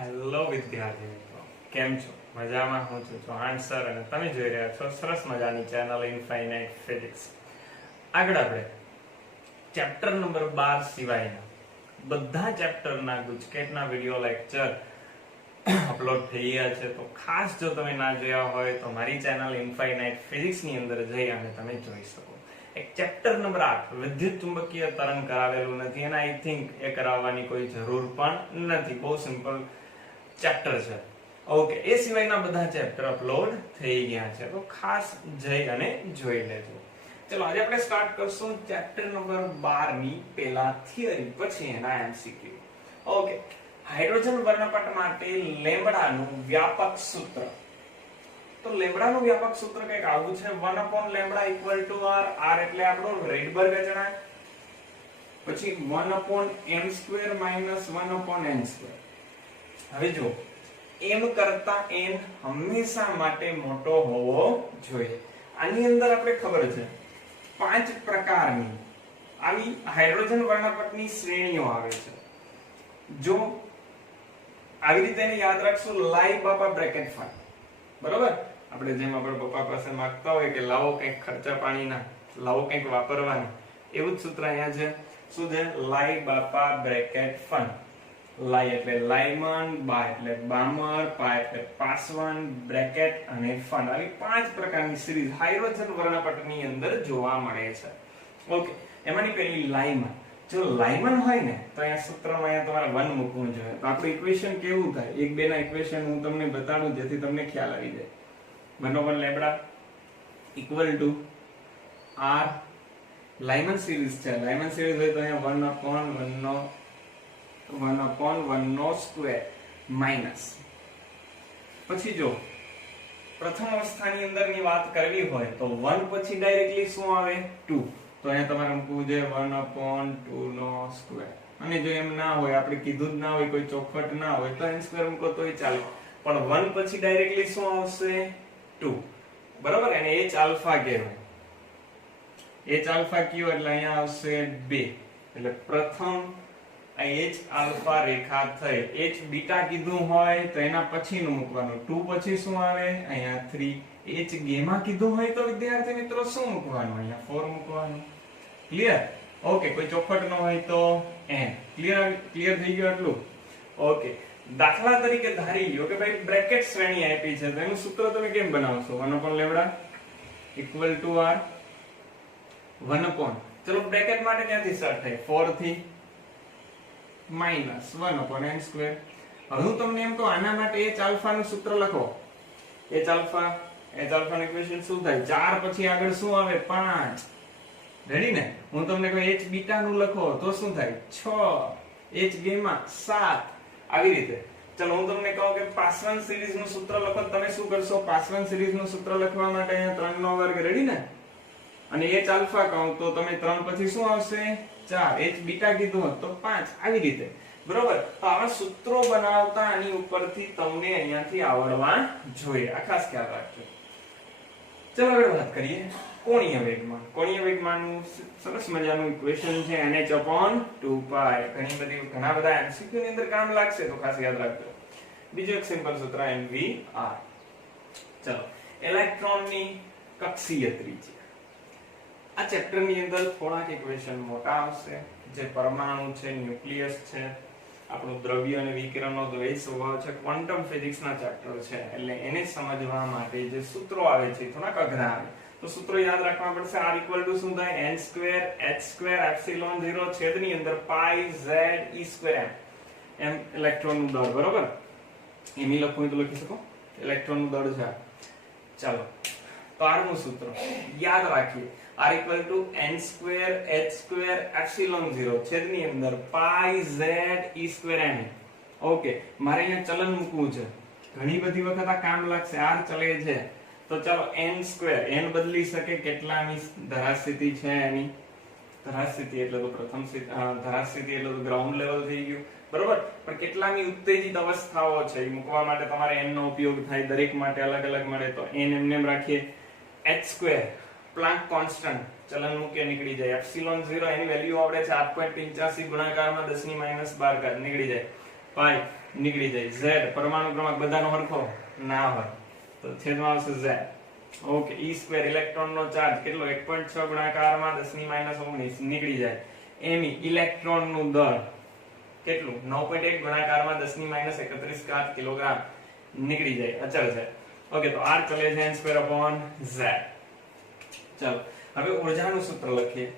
Hello વિદ્યાર્થી મિત્રો, કેમ છો? મજામાં? હું છું ચૌહાણ સર અને તમે જોઈ રહ્યા છો સરસ મજાની ચેનલ ઇનફાઇનાઇટ ફિઝિક્સ. આગળ આપણે ચેપ્ટર નંબર 12 સિવાયના બધા ચેપ્ટરના ગુજકેટના વિડિયો લેક્ચર અપલોડ થઈ ગયા છે. તો ખાસ જો તમે ના જોયા હોય તો મારી ચેનલ ઇનફાઇનાઇટ ફિઝિક્સ ની અંદર જઈ અને તમે જોઈ શકો. એક ચેપ્ટર નંબર 8 વિદ્યુત ચુંબકીય તરંગ કરાવેલું નથી અને આઈ થિંક એ કરાવવાની કોઈ જરૂર પણ નથી. બહુ સિમ્પલ ચેપ્ટર છે. ઓકે, એ સિવાયના બધા ચેપ્ટર અપલોડ થઈ ગયા છે, તો ખાસ જઈ અને જોઈ લેજો. ચલો, આજે આપણે સ્ટાર્ટ કરશું ચેપ્ટર નંબર 12 ની પહેલા થિયરી, પછી એના એમસીક્યુ. ઓકે, હાઇડ્રોજન વર્ણપટ માટે લેમ્બડાનું વ્યાપક સૂત્ર. તો લેમ્બડાનું વ્યાપક સૂત્ર કંઈક આવું છે: 1/λ r. r એટલે આપણો રેડબર્ગ અચળાંક, પછી 1/m² - 1/n². હવે જો m કરતા n હંમેશા માટે મોટો હોવો જોઈએ. આની અંદર આપણે ખબર છે 5 પ્રકારની આવી હાઇડ્રોજન વર્ણપટની શ્રેણીઓ આવે છે. જો આવી રીતે એને યાદ રાખશું, લાઈ બાપા બ્રેકેટ 5. બરોબર, આપણે જેમ આપણે પપ્પા પાસે માંગતા હોય કે લાવો કંઈક ખર્ચા પાણીના, લાવો કંઈક વાપરવાના, એવું જ સૂત્ર અહીંયા છે. શું છે? લાઈ બાપા બ્રેકેટ 5. લાઈ એટલે લાઈમન, બા એટલે બામર, પા એટલે પાસવન, બ્રેકેટ અને ફન. આવી 5 પ્રકારની સિરીઝ હાઇડ્રોજન વર્ણપટની અંદર જોવા મળે છે. ઓકે, એમાંની પહેલી લાઈમન. જો લાઈમન હોય ને તો અહીંયા સૂત્રમાં અહીંયા તમારે 1 મૂકવું જોઈએ. તો આપણું ઇક્વેશન કેવું થાય? 1 2 ના ઇક્વેશન હું તમને બતાડું જેથી તમને ખ્યાલ આવી જાય. 1/λ = r. લાઈમન સિરીઝ છે. લાઈમન સિરીઝ હોય તો અહીંયા 1/1² માઈનસ. પછી જો પ્રથમ અવસ્થાની અંદરની વાત કરવી હોય તો 1 પછી ડાયરેક્ટલી શું આવે? 2. તો અહીંયા તમારે મૂકવું જોઈએ 1/2². અને જો એમ ના હોય, આપણે કીધું જ ના હોય, કોઈ ચોખવટ ના હોય, તો n² મૂકો તોય ચાલે. પણ 1 પછી ડાયરેક્ટલી શું આવશે? 2. બરાબર, એને h આલ્ફા કહેવાય. h આલ્ફા કયો એટલે અહીંયા આવશે 2. એટલે પ્રથમ h આલ્ફા રેખા થઈ. h બીટા કીધું હોય તો એના પછીનું મૂકવાનું. 2 પછી શું આવે? અહીંયા 3. h ગેમા કીધું હોય તો વિદ્યાર્થી મિત્રો શું મૂકવાનું? અહીંયા 4 મૂકવાનું. ક્લિયર? ઓકે, કોઈ ચોખવટ ન હોય તો n. ક્લિયર થઈ ગયું આટલું? ઓકે, દાખલા તરીકે ધારી લ્યો કે ભાઈ બ્રેકેટ શ્રેણી આપી છે, તો એનું સૂત્ર તમે કેમ બનાવશો? 1/λ = r 1/, ચલો બ્રેકેટ માટે ક્યાંથી સ્ટાર્ટ થાય? 4 થી માઈનસ 1/n². હવે હું તમને એમ કહું, આના માટે h આલ્ફા નું સૂત્ર લખો. h આલ્ફા નું ઇક્વેશન શું થાય? 4 પછી આગળ શું આવે? 5. રેડી ને? હું તમને કહું h બીટા નું લખો તો શું થાય? 6. h gamma 7. આવી રીતે. ચલો હું તમને કહું કે પાસવન સિરીઝ નું સૂત્ર લખો. તમે શું કરશો? પાસવન સિરીઝ નું સૂત્ર લખવા માટે અહીંયા 3 નો વર્ગ. રેડી ને? અને h આલ્ફા કહું તો તમે 3 પછી શું આવશે? 4. h બીટા કીધું હોત તો 5. આવી રીતે. બરોબર, તો આવા સૂત્રો બનાવતા આની ઉપરથી તમને અહીંયાથી આવડવા જોઈએ. આ ખાસ ખ્યાલ રાખજો. ચલો આગળ વાત કરીએ કોણીય વેગમાન. કોણીય વેગમાનનું સરસ મજાનું ઇક્વેશન છે nh/2π. ઘણા બધા એમસીક્યુ ની અંદર કામ લાગશે, તો ખાસ યાદ રાખજો. બીજું એક સિમ્પલ સૂત્ર mvr. ચલો, ઇલેક્ટ્રોનની કક્ષીય ત્રિજ્યા. આ ચેપ્ટર ની અંદર થોડાક ઇક્વેશન મોટા આવશે. જે પરમાણુ છે, ન્યુક્લિયસ છે, આપણું દ્રવ્ય અને વિકિરણનો દ્વૈત સ્વભાવ છે, ક્વોન્ટમ ફિઝિક્સના ચેપ્ટર છે, એટલે એને સમજવા માટે જે સૂત્રો આવે છે થોડાક અઘરા આવે. તો સૂત્રો યાદ રાખવા પડશે. r = શું થાય? n² h² ε0 છેદની અંદર પાઈ z e²m. એમ ઇલેક્ટ્રોનનું દળ. બરોબર, એમ લખવું હોય તો લખી શકો. ઇલેક્ટ્રોનનું દળ છે. ચાલો, તો r નું સૂત્ર યાદ રાખીએ. r = n² h² ε0 છેદની અંદર પાઈ z e²m. ઓકે, મારે અહીંયા ચલન મૂકવું છે. ઘણી બધી વખત આ કામ લાગશે. r ચલે છે તો ચાલો n². n બદલી શકે. કેટલામી ધરાસ્થિતિ છે એની? ધરાસ્થિતિ એટલે તો પ્રથમ ધરાસ્થિતિ એટલે તો ગ્રાઉન્ડ લેવલ થઈ ગયું. બરોબર, પણ કેટલામી ઉત્તેજિત અવસ્થાઓ છે એ મૂકવા માટે તમારે n નો ઉપયોગ થાય. દરેક માટે અલગ અલગ મળે તો n એમને રાખીએ. h² પ્લાન્ક કોન્સ્ટન્ટ ચલન મૂકે નીકળી જાય. ε0 એની વેલ્યુ આવડે છે 8.85 ગુણાકારમાં 10⁻12 નીકળી જાય. પાઈ નીકળી જાય. z પરમાણુ ક્રમાંક બધાનો સરખો ના હોય તો છેદમાં આવશે z. ઓકે, e2 ઇલેક્ટ્રોન નો ચાર્જ કેટલો 1.6 ગુણાકારમાં 10⁻19 નીકળી જાય. me ઇલેક્ટ્રોન નું દળ કેટલું 9.1 ગુણાકારમાં 10⁻31 કિલોગ્રામ નીકળી જાય, અચળ છે. ઓકે, તો r ચલે છે n²/z. ચાલો હવે ઉર્જાનું સૂત્ર લખીએ.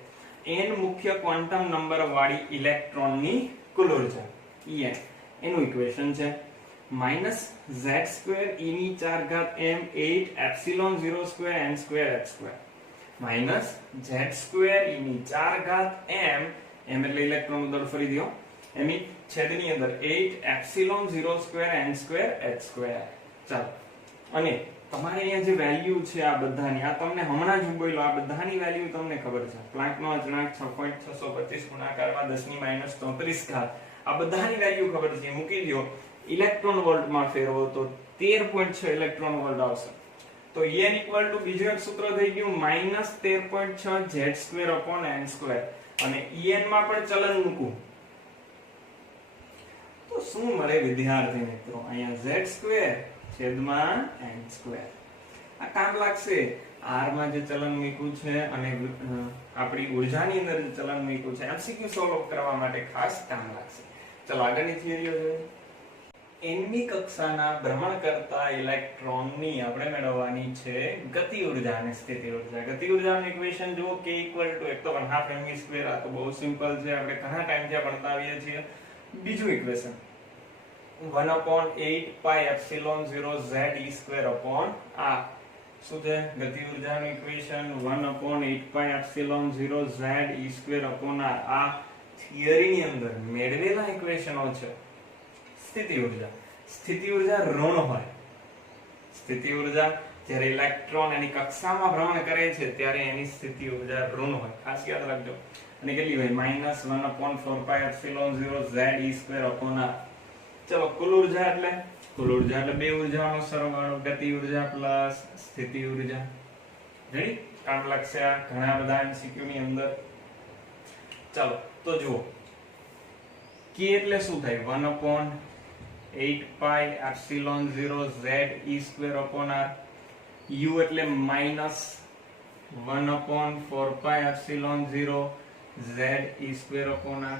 n મુખ્ય ક્વોન્ટમ નંબર વાળી ઇલેક્ટ્રોનની કુલ ઉર્જા En એનું ઇક્વેશન છે -z2 e ની 4 m 8 epsilon 0 square n square h square -z2 e ની 4 m m એટલે ઇલેક્ટ્રોનનું દળ ફરી દયો એની છેદની અંદર 8 epsilon 0 square n square h square. ચાલો અને તમારે અહીંયા જે વેલ્યુ છે આ બધાની, આ તમને હમણાં જ બોલ્યો, આ બધાની વેલ્યુ તમને ખબર છે. પ્લાન્કનો અચળાંક 6.625 ગુણાકારમાં 10⁻34 આ બધાની વેલ્યુ ખબર છે, મૂકી દો. ઇલેક્ટ્રોન વોલ્ટમાં ફેરવો તો 13.6 ઇલેક્ટ્રોન વોલ્ટ આવશે. તો En ઇક્વલ ટુ બીજું એક સૂત્ર થઈ ગયું -13.6 z2/n2 અને En માં પણ ચલન મૂકું તો શું મળે વિદ્યાર્થી મિત્રો? અહીંયા z2 છેદમાં n2. આ કામ લાગશે. r માં જે ચલન મૂક્યું છે અને આપણી ઉર્જાની અંદર જે ચલન મૂક્યું છે MCQ સોલ્વ કરવા માટે ખાસ કામ લાગશે. ચલો આગળની થિયરીઓ જોઈએ. nમી કક્ષાના ભ્રમણ કરતા ઇલેક્ટ્રોનની આપણે મેળવવાની છે ગતિ ઉર્જા અને સ્થિતિ ઉર્જા. ગતિ ઉર્જાનું ઇક્વેશન જુઓ k એક તો 1/2 mv2. આ તો બહુ સિમ્પલ છે, આપણે ઘણા ટાઈમથી ભણતા આવીએ છીએ. બીજું equation 1/8 pi epsilon 0 z e2/r. શું છે ગતિ ઉર્જાનું equation? 1/8 pi epsilon 0 z e2/r. આ થિયરીની અંદર મેળવેલા ઇક્વેશનો છે. સ્થિતિ ઉર્જા, સ્થિતિ ઉર્જા ઋણ હોય. સ્થિતિ ઉર્જા જ્યારે ઇલેક્ટ્રોન એની કક્ષામાં ભ્રમણ કરે છે ત્યારે એની સ્થિતિ ઉર્જા ઋણ હોય, ખાસ યાદ રાખજો. અને કેટલી હોય? -1/4 પાઈ એપ્સિલોન 0 z e2/r. ચલો કુલ ઉર્જા એટલે બે ઉર્જાનો સરવાળો, ગતિ ઉર્જા પ્લસ સ્થિતિ ઉર્જા. રેડી? કામ લાગશે આ ઘણા બધા MCQ ની અંદર. ચાલો તો જુઓ, k એટલે શું થાય? 1/8 pi epsilon 0 z e2/r. u એટલે -1/4 પાઈ એપ્સિલોન 0 z e2/r.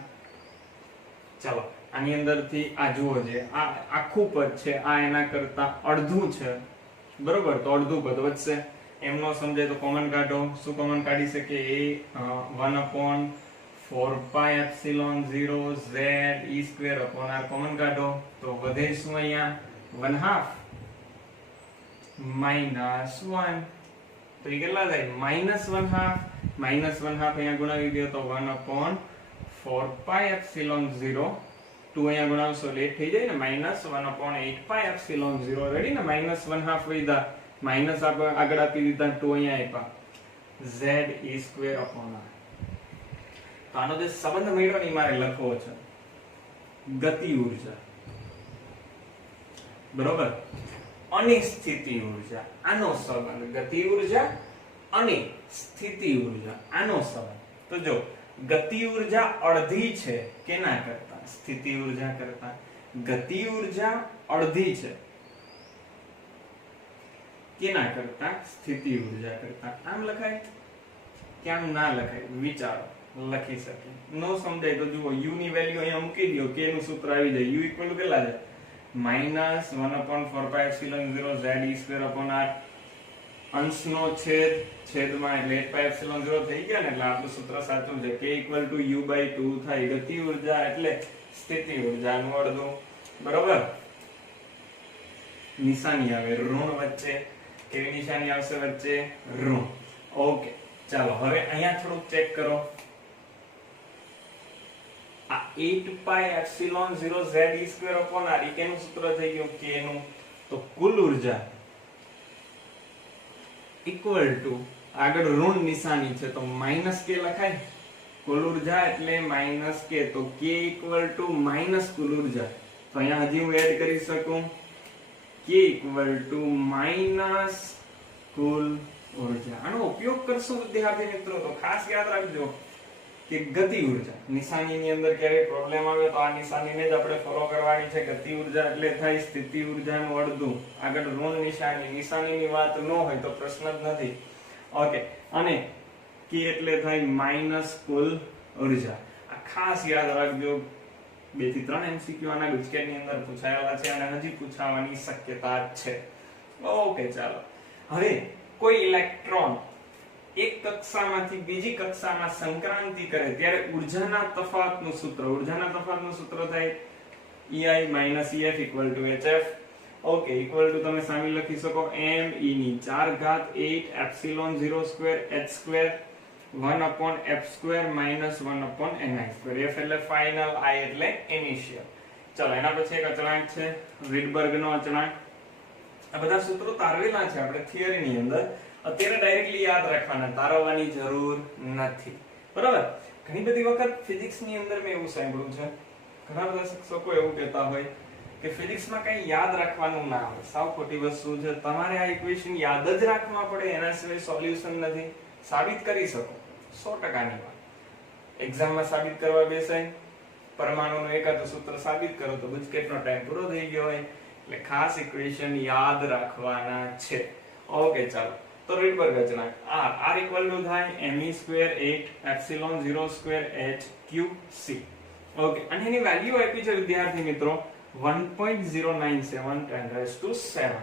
ચાલો આની અંદરથી આ જુઓ, જે આ આખું પદ છે આ એના કરતા અડધું છે, બરોબર? તો અડધું પદ વધશે. એમ નો સમજાય તો કોમન કાઢો. શું કોમન કાઢી શકીએ? એ 1/4 પાઈ એપ્સિલોન 0 z e2/r કોમન કાઢો તો વધે શું? અહીંયા 1/2 -1. તો એ કેટલા થાય? -1/2 અહીંયા ગુણાવી દો તો 1/4 પાઈ એપ્સિલોન 0. 2 અહીંયા ગુણાવશો એટલે 8 થઈ જાય ને, -1/8 પાઈ એપ્સિલોન 0. રેડી ને? -1/2 વૈદા, માઈનસ આગળ આપી દીધા, 2 અહીંયા આપ્યા, z e2/r. તો આનો જે સંબંધ મળ્યો ને મારે લખવો છે ગતિ ઉર્જા, બરોબર, અને સ્થિતિ ઉર્જા. આનો સંબંધ ગતિ ઉર્જા અને સ્થિતિ ઉર્જા, આનો સંબંધ. તો જો ગતિ ઉર્જા અડધી છે કેના કરતા? સ્થિતિ ઉર્જા કરતા. ગતિ ઉર્જા અડધી છે કેના કરતા? સ્થિતિ ઉર્જા કરતા. આમ લખાય કે આમ ના લખાય? વિચારો. લખી શકીએ. નો સમજાય તો જુઓ, u ની વેલ્યુ અહીંયા મૂકી દો, k નું સૂત્ર આવી જાય. u ઇક્વલ ટુ કેટલા છે? -1/4 પાઈ એપ્સિલોન 0 z e2/r. અંશનો છેદ છેદમાં એટલે 8 પાઈ એપ્સિલોન 0 થઈ ગયા ને, એટલે આપણું સૂત્ર સાચું છે. k ઇક્વલ ટુ u/2 થાય. ગતિ ઉર્જા એટલે સ્થિતિ ઉર્જાનું અડધું, બરોબર? નિશાની આવે ઋણ વચ્ચે. કેવી નિશાની આવશે વચ્ચે? ઋણ. ઓકે, ચાલો હવે અહીંયા થોડુંક ચેક કરો. આ 8 પાઈ એપ્સિલોન 0 z e2/r એ કેનું સૂત્ર થઈ ગયું? k નું. તો કુલ ઉર્જા ઇક્વલ ટુ, આગળ ઋણ નિશાની છે તો માઈનસ k લખાય. કુલ ઉર્જા એટલે -k, તો k ઇક્વલ ટુ માઈનસ કુલ ઉર્જા. તો અહીંયા હજી હું એડ કરી શકું k ઇક્વલ ટુ માઈનસ કુલ ઉર્જા. આનો ઉપયોગ કરશું વિદ્યાર્થી મિત્રો તો ખાસ યાદ રાખજો. કે ગતિ ઉર્જા. નિશાનીની અંદર ક્યારેય પ્રોબ્લેમ આવે તો આ નિશાનીને જ આપણે ફોલો કરવાની છે. ગતિ ઉર્જા એટલે થાય સ્થિતિ ઉર્જાનું અડધું. આગળ ઋણ નિશાની, નિશાનીની વાત ન હોય તો પ્રશ્ન જ નથી. ઓકે, અને કે એટલે થાય માઈનસ કુલ ઉર્જા. આ ખાસ યાદ રાખજો. 2 થી 3 MCQ આના ગુજકેટની અંદર પૂછાયેલા છે અને હજી પૂછાવાની શક્યતા છે. ઓકે, ચાલો. હવે કોઈ ઇલેક્ટ્રોન એક કક્ષામાંથી બીજી કક્ષામાં સંક્રાંતિ કરે ત્યારે ઊર્જાના તફાવતનું સૂત્ર થાય EI - EF = HF. Okay, equal to તમે સામે લખી શકો m e ની 4 ઘાત 8 epsilon 0 square h square 1/f² - 1/ni². f એટલે ફાઇનલ, i એટલે ઇનિશિયલ. ચલો, એના પછી એક અચળાંક છે રીડબર્ગનો અચળાંક. આ બધા સૂત્રો તારવેલા છે આપણે થિયરીની અંદર. અત્યારે ડાયરેક્ટલી યાદ રાખવાના, તારવવાની જરૂર નથી. બરાબર? ઘણી બધી વખત ફિઝિક્સની અંદર મેં એવું સાંભળ્યું છે, ઘણા બધા શિક્ષકો એવું કહેતા હોય કે ફિઝિક્સમાં કંઈ યાદ રાખવાનું ના હોય. સાવ ખોટી વસ્તુ છે. તમારે આ ઇક્વેશન યાદ જ રાખવા પડે, એના સિવાય સોલ્યુશન નથી. સાબિત કરી શકો 100%ની વાત. એક્ઝામમાં સાબિત કરવા બેસાય, પરમાણુનું એકાદું સૂત્ર સાબિત કરો તો ગુજકેટનો ટાઈમ પૂરો થઈ ગયો હોય. એટલે ખાસ ઇક્વેશન યાદ રાખવાના છે. ઓકે, ચાલો. તો રીડબર્ગ અચળાંક r ઇક્વલ ટુ થાય me² 8 epsilon 0 square h cube c. Okay, અને એની વેલ્યુ આપી છે વિદ્યાર્થી મિત્રો 1.097 10⁻⁷.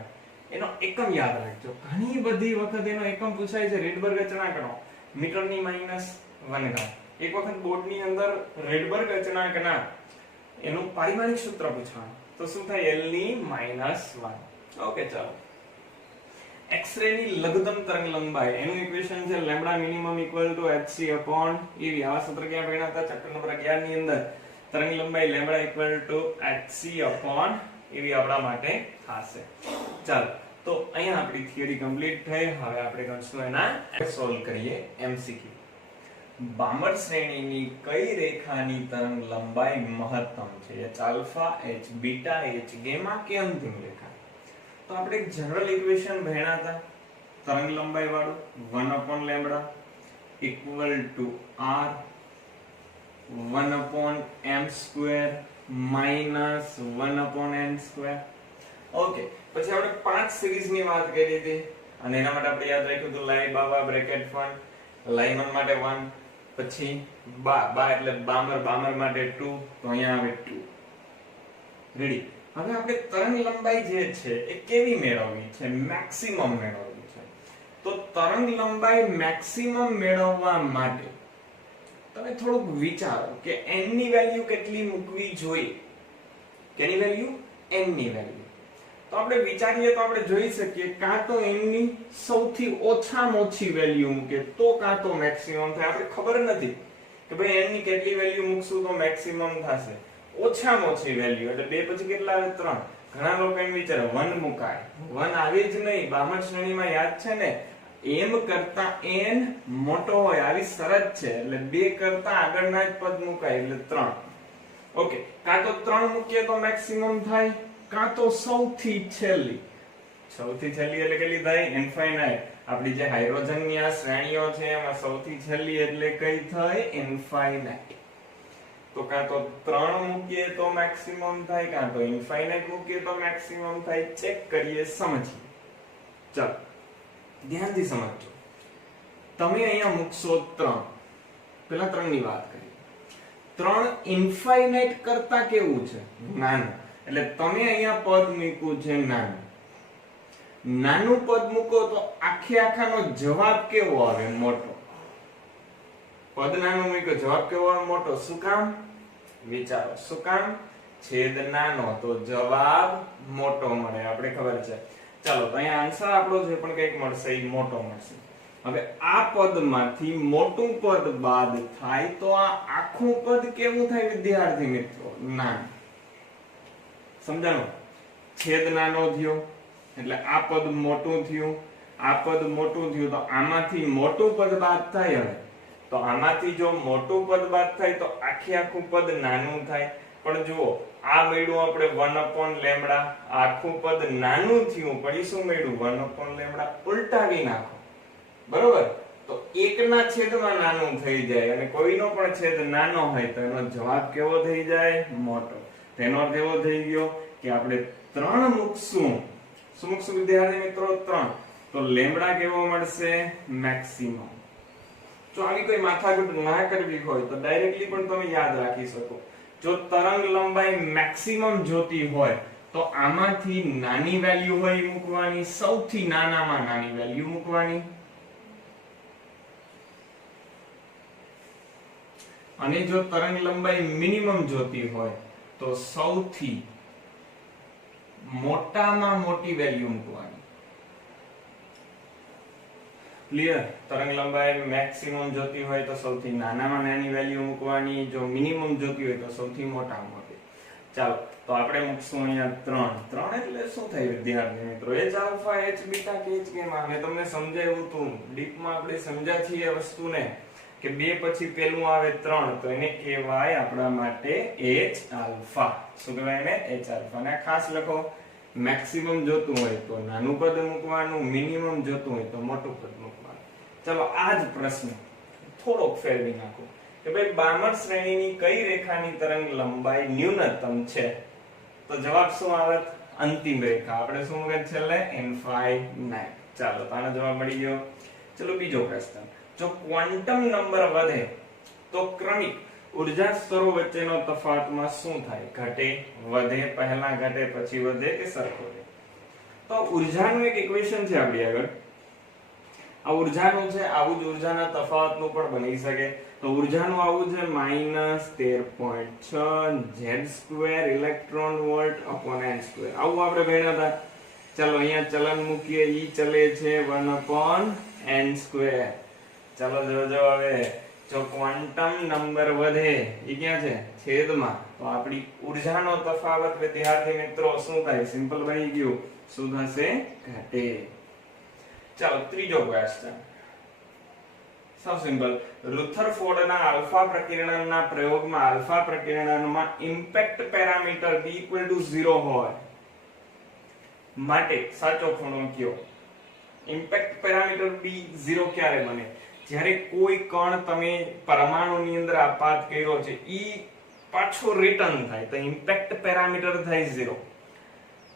એનો એકમ યાદ રાખજો. ઘણી બધી વખત એનો એકમ પૂછાય છે રીડબર્ગ અચળાંકનો, મીટરની -1 ઘાત. એક વખત બોર્ડની અંદર રીડબર્ગ અચળાંકના એનું પારિમાણિક સૂત્ર પૂછવાનું, તો શું થાય l ની -1. ઓકે, ચાલો. એક્સ-રે ની લઘુત્તમ તરંગ લંબાઈ એનું ઇક્વેશન છે lambda minimum equal to hc/ev. આવા સૂત્ર ક્યાં ભણ્યા હતા? ચેપ્ટર નંબર 11 ની અંદર. તરંગ લંબાઈ લેમ્બડા ઇક્વલ ટુ hc/ev આપણા માટે થશે. ચાલો, તો અહીંયા આપણી થિયરી કમ્પ્લીટ થઈ. હવે આપણે ગણશું એના સોલ્વ કરીએ MCQ. બામર શ્રેણીની કઈ રેખાની તરંગ લંબાઈ મહત્તમ છે? h alpha, h beta, h gamma કે અંતિમ રેખા? તો આપણે એક જનરલ ઇક્વેશન ભણ્યા હતા તરંગ લંબાઈ વાળું 1/λ equal to r 1/m² minus 1/n². Okay, પછી આપણે 5 સિરીઝ ની વાત કરી હતી અને એના માટે આપણે યાદ રાખ્યું હતું લાઈ બાબા બ્રેકેટ 1, લાઈ 1 માટે 1, પછી બા એટલે બામર માટે 2, તો અહીંયા આવે 2. રેડી? હવે આપણે તરંગ લંબાઈ જે છે એ કેવી મેળવવી છે? મેક્સિમમ મેળવવી છે. તો તરંગ લંબાઈ મેક્સિમમ મેળવવા માટે તમે થોડુંક વિચારો કે n ની વેલ્યુ કેટલી મૂકવી જોઈએ. કેની વેલ્યુ? n ની વેલ્યુ. તો આપણે વિચારીએ તો આપણે જોઈ શકીએ કાં તો n ની સૌથી ઓછામાં ઓછી વેલ્યુ મૂકે તો કાં તો મેક્સિમમ થાય. આપણે ખબર નથી કે ભાઈ n ની કેટલી વેલ્યુ મૂકશું તો મેક્સિમમ થશે. ઓછામાં ઓછી વેલ્યુ એટલે 2 પછી કેટલા આવે? 3. ઘણા લોકો એમ વિચારે 1 મુકાય. 1 આવે જ નહીં. બામર શ્રેણીમાં યાદ છે ને, m કરતા n મોટો હોય આવી શરત છે. એટલે 2 કરતા આગળના જ પદ મુકાય એટલે 3. ઓકે, કાં તો 3 મૂકીએ તો મેક્સિમમ થાય, કાં તો સૌથી છેલ્લી એટલે કેટલી થાય? ઇન્ફાઇનાઇટ. આપણી જે હાઇડ્રોજનની આ શ્રેણીઓ છે એમાં સૌથી છેલ્લી એટલે કઈ થાય? ઇન્ફાઇનાઇટ. તો કાં તો 3 મૂકીએ તો મેક્સિમમ થાય, કાં તો ઇન્ફાઇનાઇટ મૂકીએ તો મેક્સિમમ થાય. ચેક કરીએ, સમજીએ. ચાલો, ધ્યાનથી સમજજો. તમે અહીંયા મૂકશો 3. પેલા 3 ની વાત કરી. 3 ઇન્ફાઇનાઇટ કરતા કેવું છે? નાનું. એટલે તમે અહીંયા પદ મૂક્યું છે નાનું. નાનું પદ મૂકો તો આખાનો જવાબ કેવો આવે? મોટો. પદ નાનું મૂક્યો, જવાબ કેવો આવે? મોટો. શું કામ? વિચારો. શું કામ? છેદ નાનો તો જવાબ મોટો મળે. આપણે ખબર છે. ચાલો, તો અહીંયા આન્સર આપણો જે પણ કંઈક મળશે એ મોટો મળશે. હવે આ પદમાંથી મોટું પદ બાદ થાય તો આ આખું પદ કેવું થાય વિદ્યાર્થી મિત્રો? નાનું. સમજાણું? છેદ નાનો થયો એટલે આ પદ મોટું થયું, આ પદ મોટું થયું તો આમાંથી મોટું પદ બાદ થાય. હવે તો આમાંથી જો મોટું પદ બાદ થાય તો આખું પદ નાનું થાય. પણ જુઓ, આ મળ્યું આપણે 1/λ, આખું પદ નાનું થયું, પછી શું મળ્યું? 1/λ. ઉલટાવી નાખો. બરોબર? તો 1 ના છેદમાં નાનું થઈ જાય અને કોઈનો પણ છેદ નાનો હોય તો એનો જવાબ કેવો થઈ જાય? મોટો. તેનો અર્થ એવો થઈ ગયો કે આપણે 3 મૂકશું. શું મૂકશું વિદ્યાર્થી મિત્રો? 3. તો લેમ્બડા કેવો મળશે? મેક્સિમમ. જો આવી કોઈ માથાકૂટ ના કરવી હોય તો ડાયરેક્ટલી પણ તમે યાદ રાખી શકો. જો તરંગ લંબાઈ મેક્સિમમ જોતી હોય તો આમાંથી નાની વેલ્યુ હોય એ મૂકવાની, સૌથી નાનામાં નાની વેલ્યુ મૂકવાની. અને જો તરંગ લંબાઈ મિનિમમ જોતી હોય તો સૌથી મોટામાં મોટી વેલ્યુ મૂકવાની. ક્લિયર? તરંગ લંબાઈ મેક્સિમમ જોતી હોય તો સૌથી નાનામાં નાની વેલ્યુ મૂકવાની, જો મિનિમમ જોતી હોય તો સૌથી મોટામાં મોટી. ચાલો તો આપણે મૂકશું અહીંયા 3. 3 એટલે શું થાય વિદ્યાર્થી મિત્રો? h આલ્ફા h બીટા કે h ગામા. મેં તમને સમજાવ્યું હતું ડીપમાં, આપણે સમજ્યા છીએ એ વસ્તુને કે 2 પછી પેલું આવે 3 તો એને કહેવાય આપણા માટે h આલ્ફા. શું કહેવાય એને? h alpha. ને ખાસ લખો, મેક્સિમમ જોતું હોય તો નાનું પદ મૂકવાનું, મિનિમમ જોતું હોય તો મોટું પદ મૂકવાનું. ચલો આ જ પ્રશ્ન થોડોક ફેરવી નાખો કે ભાઈ બામર શ્રેણીની કઈ રેખાની તરંગ લંબાઈ ન્યૂનતમ છે? તો જવાબ શું આવે? અંતિમ રેખા. આપણે શું મૂકે છેલ્લે? ઇન્ફાઇનાઇટ. ચાલો તો આનો જવાબ મળી ગયો. ચલો બીજો પ્રશ્ન. જો ક્વોન્ટમ નંબર વધે તો ક્રમિક ઉર્જા સ્તરો વચ્ચેનો તફાવતમાં શું થાય? ઘટે, વધે, પહેલા ઘટે પછી વધે કે સરખો રહે? તો ઉર્જાનું એક ઇક્વેશન છે આપણી આગળ. આ ઉર્જાનું છે, આવું જ ઉર્જાના તફાવતનું પણ બની શકે. તો ઉર્જાનું આવું છે -13.6 z² electron volt upon n². આવું આપણે ભણ્યા હતા. ચાલો અહીંયા ચલન મૂકીએ, ઈ ચલે છે 1/n². ચાલો જોજો હવે, જો ક્વોન્ટમ નંબર વધે એ ક્યાં છે? છેદમાં. તો આપણી ઉર્જાનો તફાવત વિદ્યાર્થી મિત્રો શું થાય? સિમ્પલ બની ગયું. શું થશે? ઘટે. ચાલો ત્રીજો ક્વેશ્ચન. સૌ સિમ્પલ. રુથરફોર્ડના આલ્ફા પ્રકીર્ણનના પ્રયોગમાં આલ્ફા પ્રકીર્ણનમાં ઇમ્પેક્ટ પેરામીટર b = 0 હોય માટે સાચો ખૂણો કયો? ઇમ્પેક્ટ પેરામીટર b 0 ક્યારે બને? જ્યારે કોઈ કણ તમે પરમાણુની અંદર આપાત કર્યો છે ઈ પાછો રિટર્ન થાય તો ઇમ્પેક્ટ પેરામીટર થાય 0.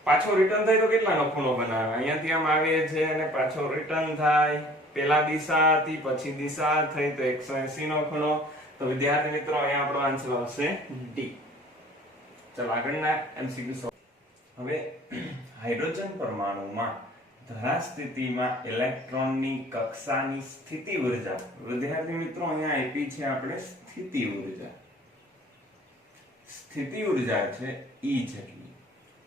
પાછો રિટર્ન થાય તો કેટલાનો ખૂણો બનાવે? અહીંયાથી આમ આવે છે અને પાછો રિટર્ન થાય. પહેલા દિશા હતી પછી દિશા થઈ તો 180 નો ખૂણો. તો વિદ્યાર્થી મિત્રો અહીંયા આપણો આન્સર આવશે ડી. ચાલો આગળના MCQ. હવે હાઇડ્રોજન પરમાણુમાં ધરા સ્થિતિમાં ઇલેક્ટ્રોનની કક્ષાની સ્થિતિ ઊર્જા. વિદ્યાર્થી મિત્રો અહીંયા આપી છે આપણે સ્થિતિ ઊર્જા. સ્થિતિ ઊર્જા છે E જેટલી.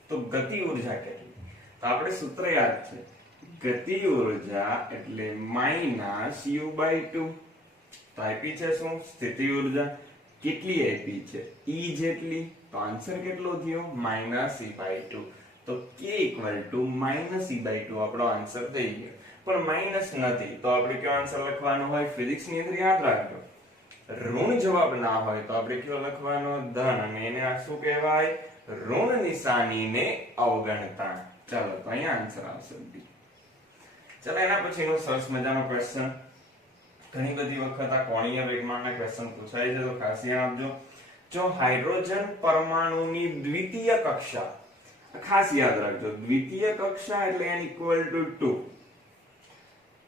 તો ગતિ ઊર્જા કેટલી? તો આપણે સૂત્ર યાદ છે, ગતિ ઊર્જા એટલે -u/2. તો આપી છે શું? સ્થિતિ ઊર્જા. કેટલી આપી છે? E જેટલી. તો આન્સર કેટલો થયો? -e/2. તો k = -e/2 આપણો આન્સર થઈ ગયો. પણ માઈનસ નથી તો આપણે કયો આન્સર લખવાનો હોય? ફિઝિક્સ ની અંદર યાદ રાખજો, ઋણ જવાબ ના હોય તો આપણે કયો લખવાનો? ધન. અને એને આ શું કહેવાય? ઋણ નિશાનીને અવગણતા. ચાલો તો અહીંયા આન્સર આવશે બી. ચાલો એના પછીનો સરસ મજાનો ક્વેશ્ચન. ઘણી બધી વખત આ કોણીય વેગમાનના ક્વેશ્ચન પૂછાય છે તો ખાસ યાદ આપજો. જો હાઇડ્રોજન પરમાણુની દ્વિતીય કક્ષા, ખાસ યાદ રાખજો, દ્વિતીય કક્ષા એટલે n = 2,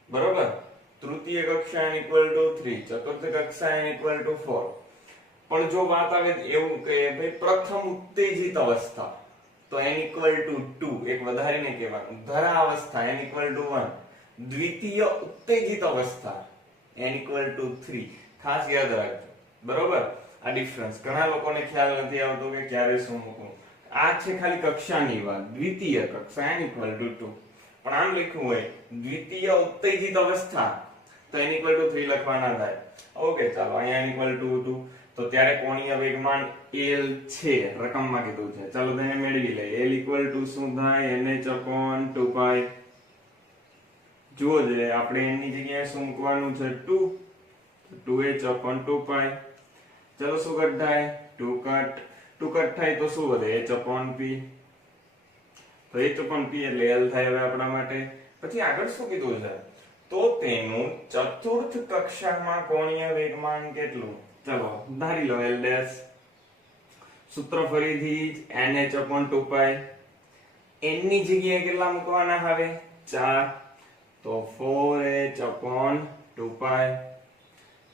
બરોબર. તૃતીય કક્ષા n = 3, ચતુર્થ કક્ષા n = 4. પણ જો વાત આવે એવું કે ભાઈ પ્રથમ ઉત્તેજિત અવસ્થા તો n = 2, એક વધારીને કહેવાનું. ધરા અવસ્થા n = 1, દ્વિતીય ઉત્તેજિત અવસ્થા n = 3. ખાસ યાદ રાખજો, બરોબર. આ ડિફરન્સ ઘણા લોકોને ખ્યાલ નથી આવતો કે ક્યારે શું મૂકવું. આ છે ખાલી કક્ષાની વાત, દ્વિતીય કક્ષા n = 2. પણ આમ લખ્યું હોય દ્વિતીય ઉત્તેજિત અવસ્થા તો n = 3 લખવાના થાય. ઓકે ચાલો અહીંયા n = 2 તો ત્યારે કોણીય વેગમાન l છે, રકમમાં કીધું છે. ચાલો તેને મેળવી લઈએ. l = શું થાય? nh/2π. જુઓ જે આપણે n ની જગ્યાએ શું મૂકવાનું છે? 2, 2h/2π. ચલો શું કટ થાય? 2 કટ થાય તો શું વધે? h/p. તો h/p એટલે l થાય હવે આપણા માટે. પછી આગળ શું કીધું છે? તો તેનું ચતુર્થ કક્ષામાં કોણીય વેગમાન કેટલું? ચલો ધારી લો L ડેશ. સૂત્ર ફરીથી nh/2π. n ની જગ્યાએ કેટલા મૂકવાના હવે? 4. તો 4h/2π.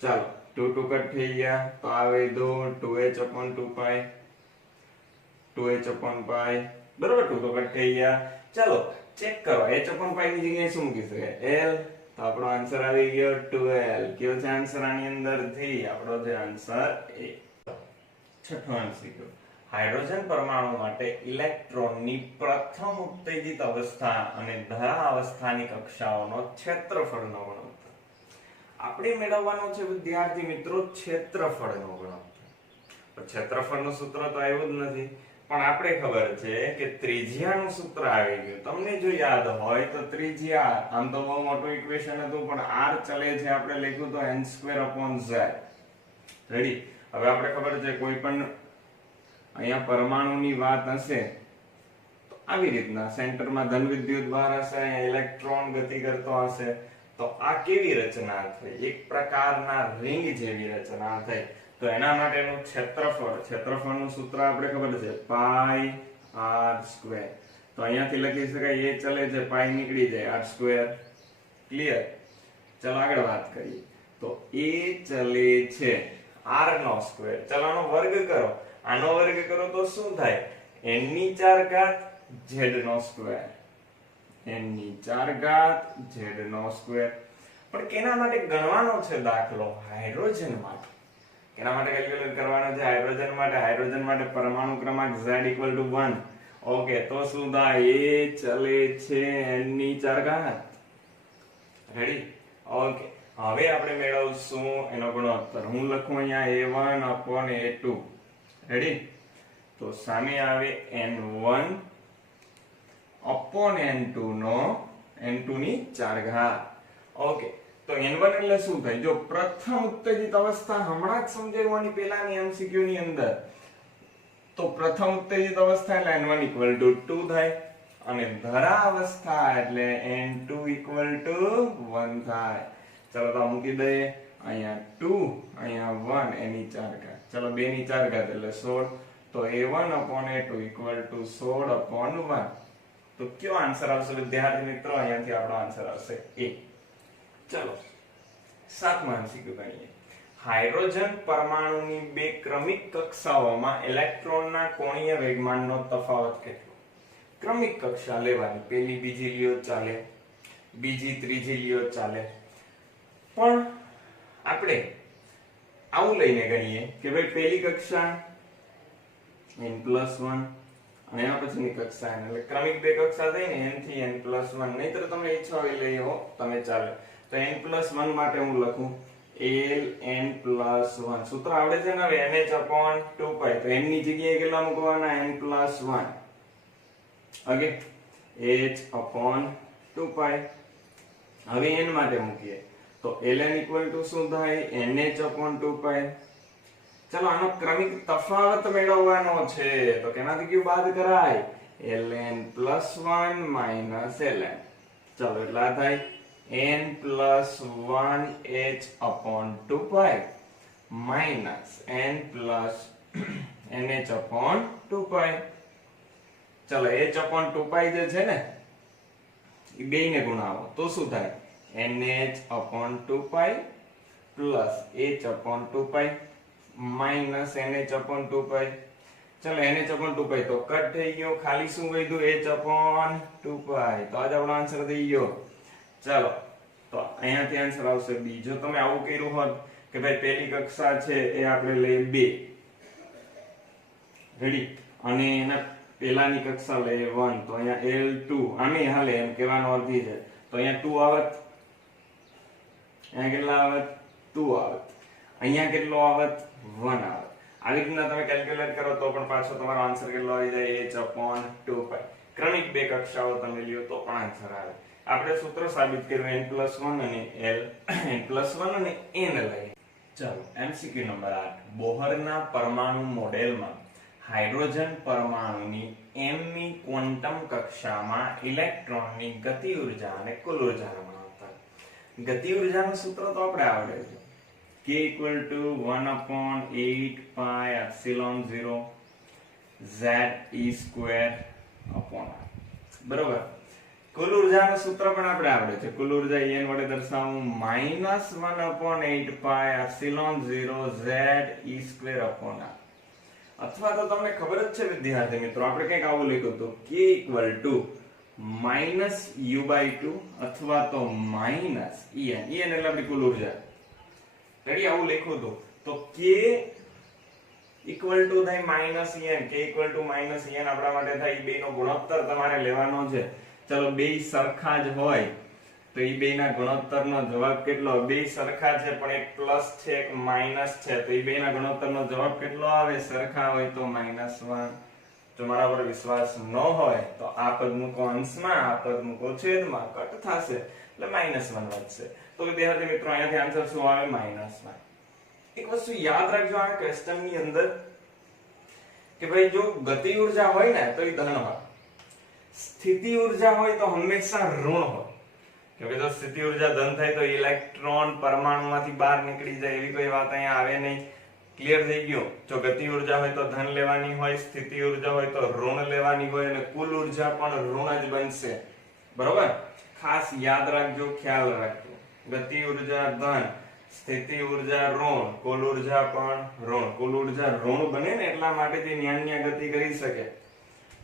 ચાલો 2 2 કટ થઈ ગયા તો આવે દો 2h/2π. 2h/π બરાબર. 2 તો કટ થઈ ગયા. ચાલો ચેક કરો h/π ની જગ્યાએ શું મૂકી શકાય? l. તો આપણો આન્સર આવી ગયો 2l. કયો છે આન્સર આની અંદર થી? આપણો છે આન્સર a. છઠ્ઠો MCQ. હાઇડ્રોજન પરમાણુ માટે ઇલેક્ટ્રોનની પ્રથમ ઉત્તેજિત અવસ્થા અને ધરા અવસ્થાની કક્ષાઓનો ક્ષેત્રફળનો ગુણોત્તર આપણે મેળવવાનો છે વિદ્યાર્થી મિત્રો ક્ષેત્રફળનો ગુણોત્તર. તો ક્ષેત્રફળનું સૂત્ર તો આવ્યું જ નથી, પણ આપણે ખબર છે કે ત્રિજ્યાનું સૂત્ર આવી ગયું. તમને જો યાદ હોય તો ત્રિજ્યા આમ તો બહુ મોટું ઇક્વેશન હતું, પણ r ચલે છે આપણે લખ્યું તો n²/z. રેડી. હવે આપણે ખબર છે કોઈ પણ અહીંયા પરમાણુની વાત હશે તો આવી રીતના સેન્ટરમાં ધન વિદ્યુત ભાર હશે, અહીંયા ઇલેક્ટ્રોન ગતિ કરતો હશે, તો આ કેવી રચના થઈ? એક પ્રકારના રિંગ જેવી રચના થઈ. તો એના માટેનું ક્ષેત્રફળનું સૂત્ર આપણે ખબર છે પાઈ r². તો અહીંયાથી લખી શકાય એ ચલે છે પાઈ નીકળી જાય r². ક્લિયર? ચલો આગળ વાત કરીએ. તો એ ચલે છે r નો સ્ક્વેર. ચલો આનો વર્ગ કરો. આનો વર્ગ કરો તો શું થાય? n4 z નો સ્ક્વેર. n4 z નો સ્ક્વેર. પણ કેના માટે ગણવાનો છે દાખલો? હાઇડ્રોજન માટે. કેના માટે કેલ્ક્યુલેટ કરવાનો છે? હાઇડ્રોજન માટે. હાઇડ્રોજન માટે પરમાણુ ક્રમાંક z = 1. ઓકે, તો શું થાય? એ ચલે છે n4. રેડી? ઓકે, હવે આપણે મેળવશું એનો ગુણોત્તર. હું લખું અહીંયા a1/a2. રેડી? તો સામે આવે n1/n2 નો n2 ની 4 ઓકે, તો n1 એટલે શું થાય? જો પ્રથમ ઉત્તેજિત અવસ્થા હમણાં જ સમજાવવાની પહેલાની MCQ ની અંદર, તો પ્રથમ ઉત્તેજિત અવસ્થા એટલે n1 = 2 થાય, અને ધરા અવસ્થા એટલે n2 = 1 થાય. ચલો તો મૂકી દઈએ. અહીંયા 2, અહીંયા 1, એની 4 ચલો 2 ની 4 એટલે 16. તો a1/a2 = 16/1. તો કયો આન્સર આવશે વિદ્યાર્થી મિત્રો? અહીંયાથી આપણો આન્સર આવશે a. ચલો 7મા MCQ ગણીએ. હાઇડ્રોજન પરમાણુની બે ક્રમિક કક્ષાઓમાં ઇલેક્ટ્રોનના કોણીય વેગમાનનો તફાવત કેટલો? ક્રમિક કક્ષા લેવાની. પહેલી બીજી લ્યો ચાલે, બીજી ત્રીજી લ્યો ચાલે, પણ આપણે આવું લઈને ગણીએ કે ભાઈ પહેલી કક્ષા n+1 અને એના પછીની કક્ષા n. એટલે ક્રમિક બે કક્ષા થઈ ને n થી n+1. નહીતર તમે ઈચ્છો એ લઈ હો તમે ચાલે. તો n+1 માટે હું લખું ln+1. સૂત્ર આવડે છે ને હવે? nh/2π. તો n ની જગ્યાએ કેટલા મૂકવાના? n+1. Okay, h/2π. હવે n માટે મૂકીએ તો ln = શું થાય? nh/2π. ચલો આનો ક્રમિક તફાવત મેળવવાનો છે, તો કેનાથી ક્યુ બાદ કરાય? ln+1 - ln. ચલો એટલા થાય n+1h/2π -n+nh/2π. ચલો h/2π જે છે ને એ બેયને ગુણાવો તો શું થાય? nh/2π h/2π -nh/2π. ચલો nh/2π તો કટ થઈ ગયો, ખાલી શું વધ્યું? h/2π. તો આજ આપણો આન્સર થઈ ગયો. ચાલો તો અહીંયાથી આન્સર આવશે b. જો તમે આવું કર્યું હોત કે ભાઈ પહેલી કક્ષા છે એ આપણે લઈએ 2, રેડી, અને એના પહેલાની કક્ષા લઈએ 1, તો અહીંયા l2 આમે હાલે એમ કહેવાનો અર્થ છે. તો અહીંયા 2 આવત, અહીંયા કેટલા આવત? 2 આવત, અહીંયા કેટલો આવત? 1 આવત. આવી રીતના તમે કેલ્ક્યુલેટ કરો તો પણ પાછો તમારો આન્સર કેટલો આવી જાય? h/2π. ક્રમિક બે કક્ષાઓ તમે લ્યો તો પણ આન્સર આવે. આપણે સૂત્ર સાબિત કર્યું n+1 અને l, n+1 અને n લઈ. ચાલો MCQ નંબર 8. બોહરના પરમાણુ મોડેલમાં હાઇડ્રોજન પરમાણુની m મી ક્વોન્ટમ કક્ષામાં ઇલેક્ટ્રોનની ગતિ ઉર્જા અને કુલ ઉર્જાનો ગુણોત્તર. ગતિ ઉર્જાનું સૂત્ર તો આપણે આવડે છે, k = 1/8 pi epsilon 0 ze²/r. બરોબર. કુલ ઉર્જાનું સૂત્ર પણ આપણે આવડે છે. કુલ ઉર્જા En વડે દર્શાવવું -1/8 pi epsilon 0 ze²/r. અથવા તો તમને ખબર જ છે વિદ્યાર્થી મિત્રો, આપણે કંઈક આવું લખ્યું હતું, k = -u/2 અથવા તો -en. En એટલે આપણી કુલ ઉર્જા. રેડી, આવું લખ્યું હતું. તો k = થાય -en, k = -en આપણા માટે થાય બેનો ગુણોત્તર તમારે લેવાનો છે. ચલો બે સરખા જ હોય તો એ બેના ગુણોત્તરનો જવાબ કેટલો? બે સરખા છે પણ એક પ્લસ છે એક માઈનસ છે, તો એ બેના ગુણોત્તરનો જવાબ કેટલો આવે? સરખા હોય તો -1. જો મારા પર વિશ્વાસ ન હોય તો આ પદ મૂકો અંશમાં, આ પદ મૂકો છેદમાં, કટ થશે એટલે -1 વધશે. તો વિદ્યાર્થી મિત્રો અહીંયાથી આન્સર શું આવે? -1. એક વસ્તુ યાદ રાખજો આ ક્વેશ્ચન ની અંદર કે ભાઈ જો ગતિ ઉર્જા હોય ને તો એ ધન હોય, સ્થિતિ ઉર્જા હોય તો હંમેશા ઋણ હોય. કે જો સ્થિતિ ઉર્જા ધન થાય તો ઇલેક્ટ્રોન પરમાણુમાંથી બહાર નીકળી જાય, એવી કોઈ વાત અહીંયા આવે નહીં. ક્લિયર થઈ ગયું? જો ગતિ ઉર્જા હોય તો ધન લેવાની હોય, સ્થિતિ ઉર્જા હોય તો ઋણ લેવાની હોય, અને કુલ ઉર્જા પણ ઋણ જ બનશે. બરોબર, ખાસ યાદ રાખજો, ખ્યાલ રાખજો. ગતિ ઉર્જા ધન, સ્થિતિ ઉર્જા ઋણ, કુલ ઉર્જા પણ ઋણ. કુલ ઉર્જા ઋણ બને ને એટલા માટે તે ન્યાન્ય ગતિ કરી શકે,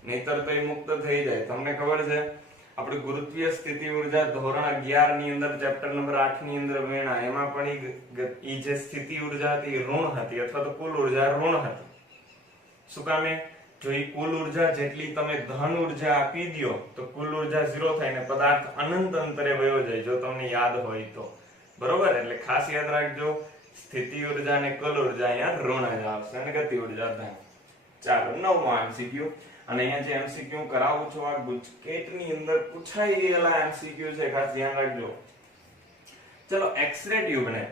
નહીતર તો એ મુક્ત થઈ જાય. તમને ખબર છે આપણે ગુરુત્વીય સ્થિતિ ઉર્જા ધોરણ 11 ની અંદર ચેપ્ટર નંબર 8 ની અંદર ભણ્યા, એમાં પણ ઈ જે સ્થિતિ ઉર્જા હતી ઋણ હતી અથવા તો કુલ ઉર્જા ઋણ હતી. શું કામે? જો ઈ કુલ ઉર્જા જેટલી તમે ધન ઉર્જા આપી દો તો કુલ ઉર્જા 0 થાય ને પદાર્થ અનંત અંતરે વયો જાય, જો તમને યાદ હોય તો. બરોબર, એટલે ખાસ યાદ રાખજો, સ્થિતિ ઉર્જા અને કુલ ઉર્જા અહીંયા ઋણ જ આવશે અને ગતિ ઉર્જા ધન. ચાલો 9મો MCQ. અને અહીંયા જે MCQ કરાવું છું આ ગુજકેટ ની અંદર પૂછાઈ ગયેલા MCQ છે, ખાસ ધ્યાન રાખજો. ચલો, એક્સ-રે ટ્યુબને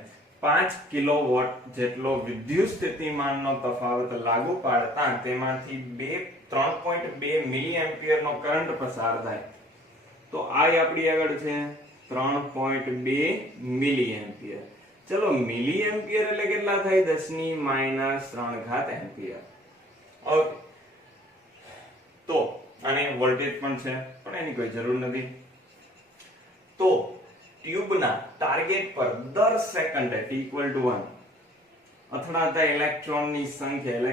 5 કિલોવોટ જેટલો વિદ્યુત સ્થિતિમાનનો તફાવત લાગુ પાડતા તેમાંથી 3.2 મિલિએમ્પિયર નો કરંટ પસાર થાય. તો આ આપણી આગળ છે 3.2 મિલિએમ્પિયર. ચલો, મિલિએમ્પિયર એટલે કેટલા થાય? 10⁻³ એમ્પિયર. ઓકે, તો અને વોલ્ટેજ પણ છે પણ એની કોઈ જરૂર નથી. તો ટ્યુબના ટાર્ગેટ પર દર સેકન્ડે t = 1 અથડાતા ઇલેક્ટ્રોનની સંખ્યા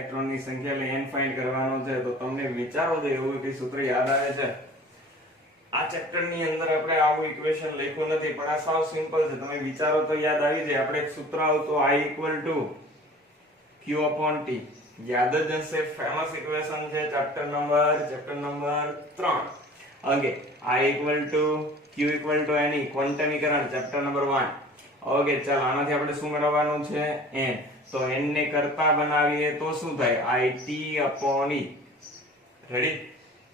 એટલે n ફાઇન્ડ કરવાનો છે. તો તમને વિચારો તો એવું કે સૂત્ર યાદ આવે છે? આ ચેપ્ટર ની અંદર આપણે આવું ઇક્વેશન લખ્યું નથી, પણ આ સાવ સિમ્પલ છે. તમે વિચારો તો યાદ આવી જાય. આપણે એક સૂત્ર આવતું I = Q/T. યાદ જ હશે, ફેમસ ઇક્વેશન છે, chapter number 3. Okay, I = Q = Ne, ક્વોન્ટમીકરણ ચેપ્ટર નંબર 1. ઓકે, ચાલો આનાથી આપણે શું મેળવવાનું છે? n. તો n ને કરતા બનાવીએ તો શું થાય? IT/E. રેડી?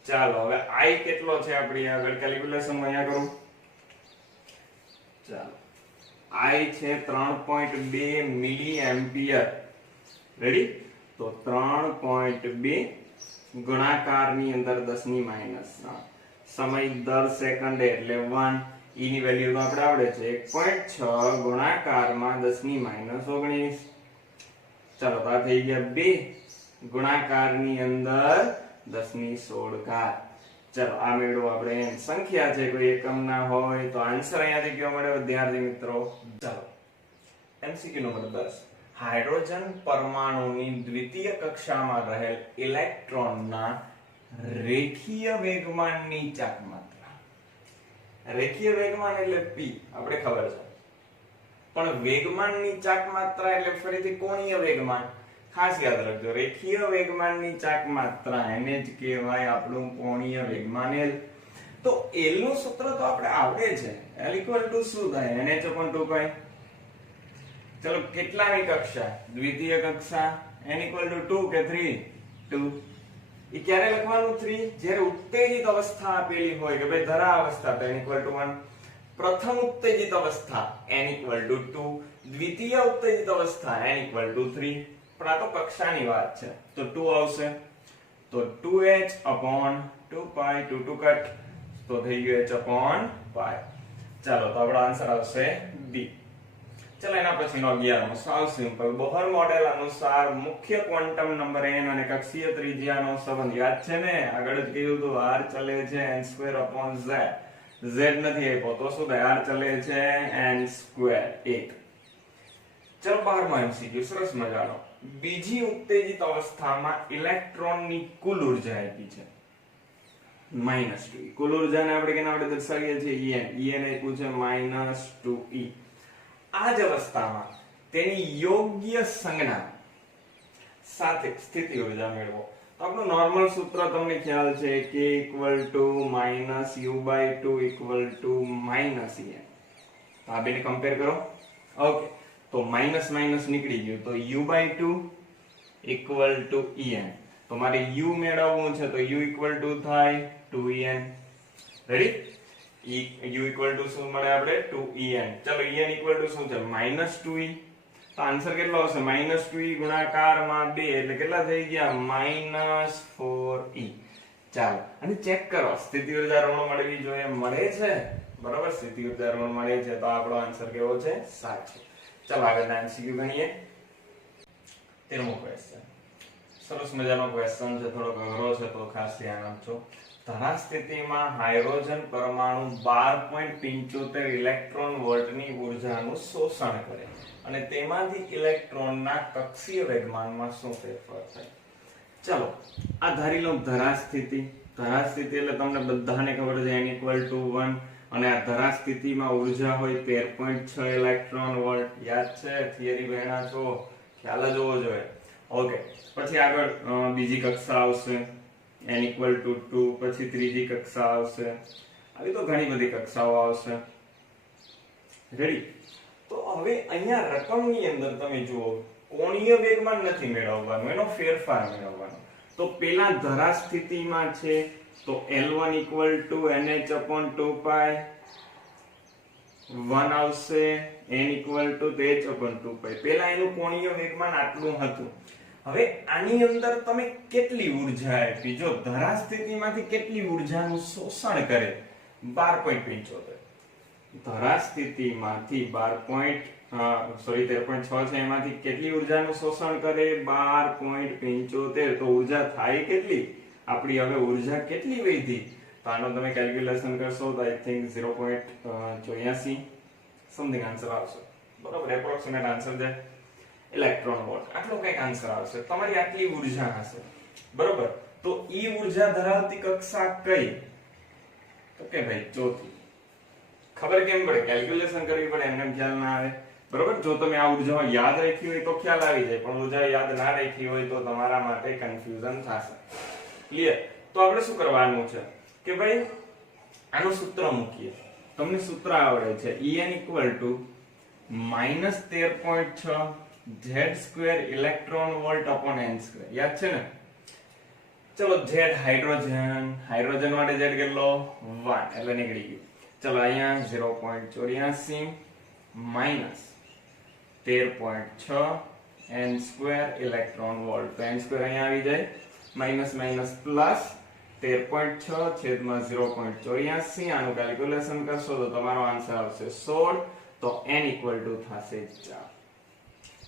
ચાલો હવે I કેટલો છે આપણી આગળ કેલ્ક્યુલેશન અહીંયા કરું. ચાલો, I છે 3.2 મિલિએમ્પિયર. રેડી? તો 3.2 ગુણાકારની અંદર 10⁻³ સમય દર સેકન્ડે એટલે 1. E ની વેલ્યુ તો આપણે આવડે છે 1.6 ગુણાકારમાં 10⁻19. ચાલો, તો આ થઈ ગયા 2 ગુણાકારની અંદર 10⁻16. ચલો, આ મેળવો આપણે સંખ્યા છે, કોઈ એકમ ના હોય તો આન્સર અહીંયાથી કયો મળે વિદ્યાર્થી મિત્રો? ચાલો, MCQ નંબર 10. હાઇડ્રોજન પરમાણુની દ્વિતીય કક્ષામાં રહેલ ઇલેક્ટ્રોનના રેખીય વેગમાનની ચાક માત્રા. રેખીય વેગમાન એટલે p, આપણે ખબર છે, પણ વેગમાનની ચાક માત્રા એટલે ફરીથી કોણીય વેગમાન. ખાસ યાદ રાખજો, રેખીય વેગમાનની ચાક માત્રા એને જ કહેવાય આપણું કોણીય વેગમાન L. તો L નું સૂત્ર તો આપણે આવડે છે. L = શું થાય? NH/2π. ચલો, કેટલામી કક્ષા? દ્વિતીય કક્ષા. n = 2 કે 3? 2. એ ક્યારે લખવાનું 3? જ્યારે ઉત્તેજિત અવસ્થા આપેલી હોય કે ભાઈ ધરા અવસ્થા તો n = 1. પ્રથમ ઉત્તેજિત અવસ્થા n = 2. દ્વિતીય ઉત્તેજિત અવસ્થા n = 3. પણ આ તો કક્ષાની વાત છે તો 2 આવશે. તો 2h/2π, 2 કટ તો થઈ ગયું h/π. ચાલો તો આપણો આન્સર આવશે ડી. ચલો એના પછીનો 11મો સાવ સિમ્પલ. બોહર મોડેલ અનુસાર મુખ્ય ક્વોન્ટમ નંબર n અને કક્ષીય ત્રિજ્યાનો સંબંધ યાદ છે ને? આગળ જ કીધું તો r ચલે છે n2/z. z નથી આપ્યો તો શું થાય? r ચલે છે n2 1. ચલો 12મો MCQ સરસ મજાનો. બીજી ઉત્તેજિત અવસ્થામાં ઇલેક્ટ્રોનની કુલ ઉર્જા આપી છે -2e. કુલ ઉર્જાને આપણે કેના વડે દર્શાવીએ છીએ? en આપ્યું છે -2e. આ જ અવસ્થામાં તેની યોગ્ય સંજ્ઞા સાથે સ્થિતિ ઉર્જા મેળવો. તો આપણું નોર્મલ સૂત્ર તમને ખ્યાલ છે k -u/2 -en. આ બેને કમ્પેર કરો. ઓકે, તો માઈનસ માઈનસ નીકળી ગયું તો u/2 en. તો મારે u મેળવવું છે તો u થાય 2en. રેડી? u શું મળે આપણે? 2en. ચલો en શું છે? -2e. તો આન્સર કેટલો આવશે? -2e ગુણાકારમાં 2 એટલે કેટલા થઈ ગયા? -4e. ચાલો અને ચેક કરો સ્થિતિ ઉર્જા ઋણ મળવી જોઈએ. મળે છે, બરાબર? સ્થિતિ ઉર્જા ઋણ મળે છે તો આપણો આન્સર કેવો છે? સાચો. ચાલો આગળના MCQ ગણીએ. 13મો ક્વેશ્ચન સરસ મજાનો ક્વેશ્ચન છે, થોડો અઘરો છે તો ખાસ ધ્યાન આપજો. ધરા સ્થિતિમાં હાઇડ્રોજન પરમાણુ 12.75 ઇલેક્ટ્રોન વોલ્ટની ઉર્જાનું શોષણ કરે અને તેમાંથી ઇલેક્ટ્રોનના કક્ષીય વેગમાનમાં શું ફેરફાર થાય? ચલો આ ધારી લો ધરા સ્થિતિ. ધરા સ્થિતિ એટલે તમને બધાને ખબર છે n = 1 અને આ ધરા સ્થિતિમાં ઉર્જા હોય 13.6 ઇલેક્ટ્રોન વોલ્ટ. યાદ છે? થિયરી ભણ્યા છો, ખ્યાલ જ હોવો જોઈએ. ઓકે, પછી આગળ બીજી કક્ષા આવશે n = 2. પછી ત્રીજી કક્ષા આવશે. આવી તો ઘણી બધી કક્ષાઓ આવશે. રેડી? તો હવે અહીંયા રકમની અંદર તમે જુઓ કોણીય વેગમાન નથી મેળવવાનું, એનો ફેરફાર મેળવવાનો. તો પેલા ધરા સ્થિતિમાં છે તો L1 = NH/2π 1 આવશે, n = h/2π. પેલા એનું કોણીય વેગમાન આટલું હતું. હવે આની અંદર તમે કેટલી ઉર્જા આપી? જો ધરા સ્થિતિમાંથી કેટલી ઉર્જાનું શોષણ કરે? 12.75. ધરા સ્થિતિમાંથી 13.6 છે એમાંથી કેટલી ઉર્જાનું શોષણ કરે? 12.75. તો ઉર્જા થાય કેટલી આપણી? હવે ઉર્જા કેટલી વધી? તો આનો તમે કેલ્ક્યુલેશન કરશો તો આઈ થિંક 0.84 સમથિંગ આન્સર આવશે. બરોબર? એપ્રોક્સિમેટ આન્સર છે ઇલેક્ટ્રોન વોલ્ટ. આટલો કઈક આન્સર આવશે. તમારી આટલી ઉર્જા હશે. બરોબર? તો ઈ ઉર્જા ધરાવતી કક્ષા કઈ? તો કે ભાઈ ચોથી. ખબર કેમ પડે? કેલ્ક્યુલેશન કરવી પડે, એમને ખ્યાલ ના આવે. બરોબર? જો તમે આ ઉર્જા યાદ રાખી હોય તો ખ્યાલ આવી જાય, પણ ઉર્જા યાદ ના રાખી હોય તો તમારા માટે કન્ફ્યુઝન થશે. ક્લિયર? તો આપણે શું કરવાનું છે કે ભાઈ આનું સૂત્ર મૂકીએ. તમને સૂત્ર આવડે છે En = -13.6 z² electron volt / n². યાદ છે ને? ચલો z હાઇડ્રોજન, હાઇડ્રોજન માટે z કેટલો? 1 એટલે નીકળી ગયું. ચલો અહીંયા 0.84 -13.6 n² ઇલેક્ટ્રોન વોલ્ટ. તો n² અહીંયા આવી જાય, માઈનસ માઈનસ પ્લસ 13.6 છેદમાં 0.84. આનું કેલ્ક્યુલેશન કરશો તો તમારો આન્સર આવશે 16. તો n = થશે 4.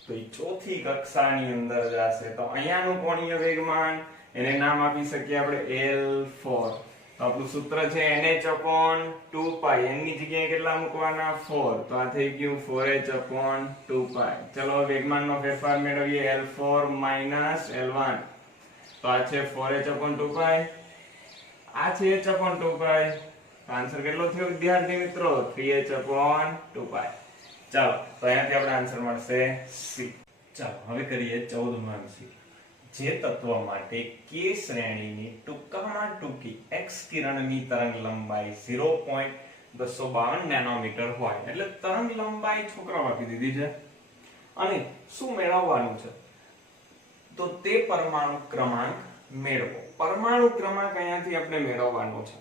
તો એ ચોથી કક્ષાની અંદર જશે. તો અહીંયાનું કોણીય વેગમાન એને નામ આપી શકીએ આપણે L4. તો આપણું સૂત્ર છે NH/2π. n ની જગ્યાએ કેટલા મૂકવાના? 4. તો આ થઈ ગયું 4h/2π. ચલો વેગમાનનો ફેરફાર મેળવીએ. L4 - L1. તો આ છે 4h/2π, આ છે h/2π. આન્સર કેટલો થયો વિદ્યાર્થી મિત્રો? 3h/2π. ચાલો તો અહીંયાથી આપણે આન્સર મળશે C. ચાલો હવે કરીએ 14મો MCQ. જે તત્વ માટે k શ્રેણીની ટૂંકામાં ટૂંકી x કિરણની તરંગ લંબાઈ 0.252 નેનોમીટર હોય, એટલે તરંગ લંબાઈ છોકરાઓ આપી દીધી છે, અને શું મેળવવાનું છે? તો તે પરમાણુ ક્રમાંક મેળવો. પરમાણુ ક્રમાંક અહીંયાથી આપણે મેળવવાનો છે.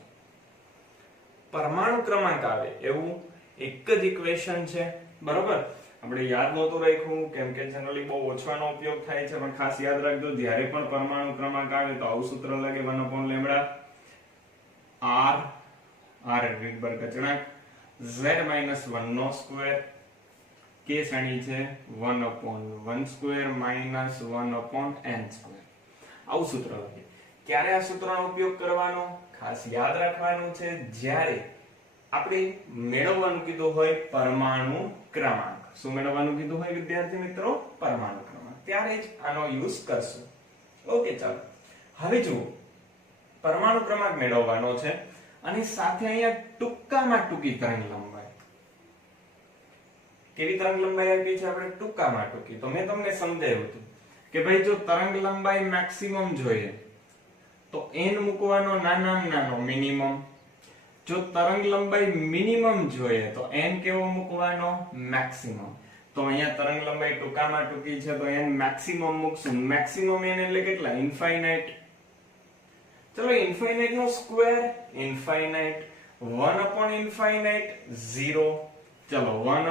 પરમાણુ ક્રમાંક આવે એવું એક જ ઇક્વેશન છે. બરોબર? આપણે યાદ નહોતું રાખ્યું કેમ કે જનરલી બહુ ઓછાનો ઉપયોગ થાય છે, પણ ખાસ યાદ રાખજો જ્યારે પણ પરમાણુ ક્રમાંક આવે તો આવું સૂત્ર લાગે 1/λ r r રીડબર્ગ અચળાંક z માઇનસ 1 નો સ્ક્વેર, કે શ્રેણી છે 1/1 સ્ક્વેર માઇનસ 1/n સ્ક્વેર. આવું સૂત્ર લખીએ. ક્યારે આ સૂત્રનો ઉપયોગ કરવાનો? ખાસ યાદ રાખવાનું છે જ્યારે આપણે મેળવવાનું કીધું હોય પરમાણુ ક્રમાંક. શું મેળવવાનું કીધું હોય વિદ્યાર્થી મિત્રો? પરમાણુ ક્રમાંક. ત્યારે જ આનો યુઝ કરશું. ઓકે, ચાલો હવે જુઓ, પરમાણુ ક્રમાંક મેળવવાનો છે અને સાથે અહીંયા ટૂંકામાં ટૂંકી તરંગ લંબાઈ. કેવી તરંગ લંબાઈ આપી છે આપણે? ટૂંકામાં ટૂંકી. તો મેં તમને સમજાવ્યું હતું કે ભાઈ જો તરંગ લંબાઈ મેક્સિમમ જોઈએ તો n મૂકવાનો નાનામાં નાનો મિનિમમ. જો તરંગ લંબાઈ મિનિમમ જોઈએ તો n કેવો મૂકવાનો? મેક્સિમમ. તો અહીંયા તરંગ લંબાઈ ટૂંકામાં ટૂંકી છે તો n મેક્સિમમ મૂકશું. મેક્સિમમ n એટલે કેટલા? ઇન્ફાઇનાઇટ. ચલો ઇન્ફાઇનાઇટ નો સ્ક્વેર ઇન્ફાઇનાઇટ, 1 ઇન્ફાઇનાઇટ 0. ચલો 1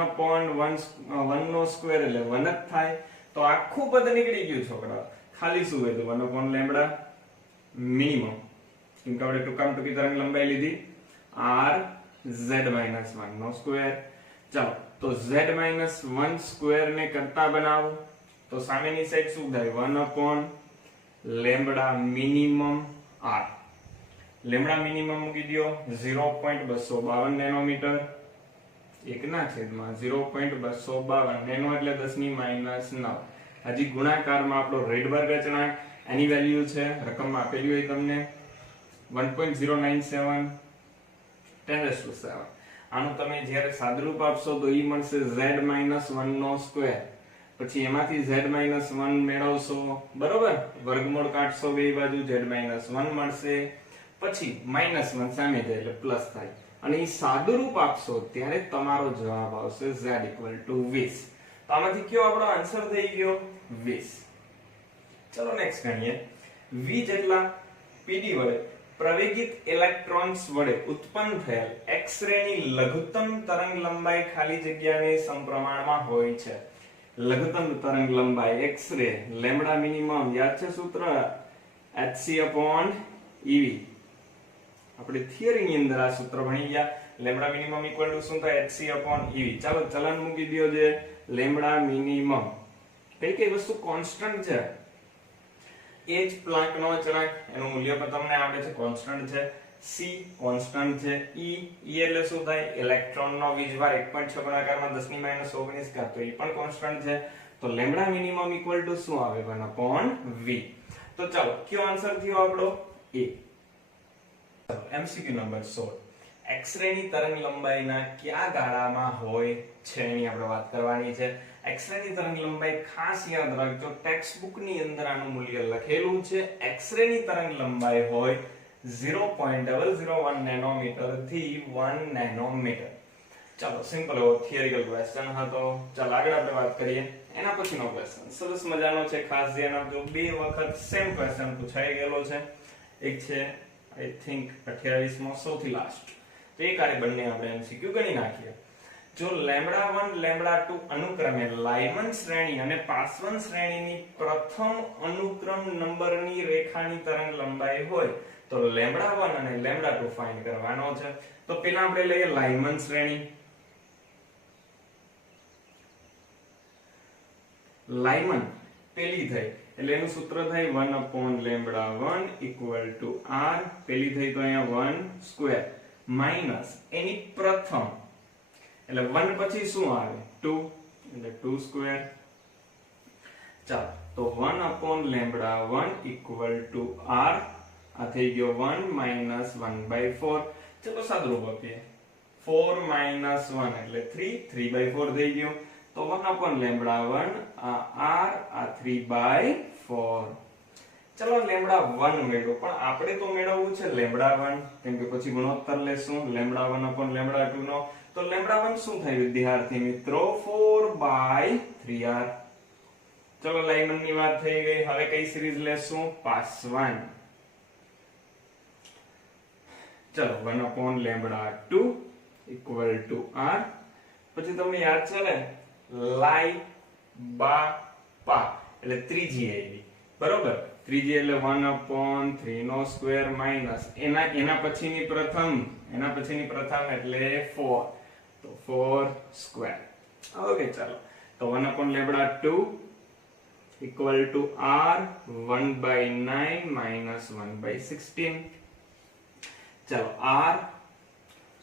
નો સ્ક્વેર એટલે 1 જ થાય. તો આખું પદ નીકળી ગયું છોકરા. ખાલી શું હતું? 1 લેમ્બડા મિનિમમ. કેમ કે આપણે ટૂંકામાં ટૂંકી તરંગ લંબાઈ લીધી r z-1 નો સ્ક્વેર. ચાલો તો z-1 સ્ક્વેર ને કરતા બનાવો તો સામેની સાઈડ શું થાય? 1 lambda minimum r. Lambda minimum મૂકી દો 0.252 નેનોમીટર. 1/0.252 નેનો એટલે 10⁻⁹. હજી ગુણાકારમાં આપણો રેડબર્ગ અચળાંક એની વેલ્યુ છે રકમમાં આપેલી હોય તમને 1.097 10⁻⁷. આનું તમે જ્યારે સાદુરૂપ આપશો તો ઈ મળશે z-1 નો સ્ક્વેર. પછી એમાંથી z-1 મેળવશો, બરોબર? વર્ગમૂળ કાઢશો બે બાજુ, z-1 મળશે. પછી -1 સામે જાય એટલે પ્લસ થાય. અને ઈ સાદુરૂપ આપશો ત્યારે તમારો જવાબ આવશે z = 20. તો આમાંથી કયો આપણો આન્સર થઈ ગયો? 20. ચલો નેક્સ્ટ ગણીએ. v જેટલા pd વડે પ્રવેગિત ઇલેક્ટ્રોન્સ વડે ઉત્પન્ન થયેલ એક્સ-રેની લઘુત્તમ તરંગ લંબાઈ ખાલી જગ્યાને સમપ્રમાણમાં હોય છે. લઘુત્તમ તરંગ લંબાઈ એક્સ-રે લેમ્બડા મિનિમમ યાદ છે સૂત્ર? hc/ev. આપણે થિયરી ની અંદર આ સૂત્ર ભણી ગયા. લેમ્બડા મિનિમમ ઇક્વલ ટુ શું થાય? hc/ev. ચાલો ચલન મૂકી દયો જે લેમ્બડા મિનિમમ. કઈ વસ્તુ કોન્સ્ટન્ટ છે? h પ્લાન્કનો અચળાંક, એનું મૂલ્ય પણ તમને આવડે છે, કોન્સ્ટન્ટ છે. c કોન્સ્ટન્ટ છે. e એટલે શું થાય? ઇલેક્ટ્રોનનો વીજભાર 1.6 ગુણાકારમાં 10⁻⁹ તો એ પણ કોન્સ્ટન્ટ છે. તો લેમ્બડા મિનિમમ ઇક્વલ ટુ શું આવે? 1/v. તો ચાલો કયો આન્સર થયો આપણો? a. MCQ number 16. એક્સ-રે ની તરંગ લંબાઈના કયા ગાળામાં હોય છે એની આપણે વાત કરવાની છે. એક્સ-રે ની તરંગ લંબાઈ ખાસ યાદ રાખજો, ટેક્સ્ટ બુક ની અંદર આનું મૂલ્ય લખેલું છે. એક્સ-રે ની તરંગ લંબાઈ હોય 0.001 નેનોમીટર થી 1 નેનોમીટર. ચાલો સિમ્પલ એવો થિયરિકલ ક્વેશ્ચન હતો. ચાલો આગળ આપણે વાત કરીએ. એના પછીનો ક્વેશ્ચન સરસ મજાનો છે, ખાસ ધ્યાન આપજો. બે વખત સેમ ક્વેશ્ચન પૂછાઈ ગયેલો છે. એક છે આઈ થિંક 28મો, સૌથી લાસ્ટ. તો એ કાર્ય બંને આપણે એમસીક્યુ ગણી નાખીએ. જો λ1 λ2 અનુક્રમે લાયમન શ્રેણી અને પાસવન શ્રેણીની પ્રથમ અનુક્રમ નંબરની રેખાની તરંગ લંબાઈ હોય તો λ1 અને λ2 ફાઇન્ડ કરવાનો છે. તો પહેલા આપણે લઈએ લાયમન શ્રેણી. લાયમન પેલી થઈ એટલે એનું સૂત્ર થાય 1/λ1 = r. પેલી થઈ તો અહીંયા 1 સ્ક્વેર માઈનસ એની પ્રથમ એટલે 1 પછી શું આવે? 2 એટલે 2 સ્ક્વેર. ચાલો તો 1/λ1 = r. આ થઈ ગયો 1 - 1/4. ચલો સાદુરૂપ આપીએ. 4 - 1 એટલે 3, 3/4 થઈ ગયો. તો 1/λ1 આ r આ 3/4. ચલો λ1 મેળવો, પણ આપણે તો મેળવવું છે λ1, કેમ કે પછી ગુણોત્તર લેશું λ1/λ2 નો. તો λ1 શું થાય વિદ્યાર્થી મિત્રો? 4/3r. ચલો લાયમન ની વાત થઈ ગઈ. હવે કઈ સિરીઝ લેશું? પાસવાન. ચલો 1/λ2 = r. પછી તમને યાદ છે ને લાઈ બા પા એટલે ત્રીજી આવી, બરોબર? ત્રીજી એટલે 1/3 નો સ્ક્વેર માઈનસ એના પછીની પ્રથમ એટલે 4. તો 4 સ્ક્વેર. ઓકે ચાલો, તો 1/λ2 equal to r 1/9 minus 1/16. ચાલો r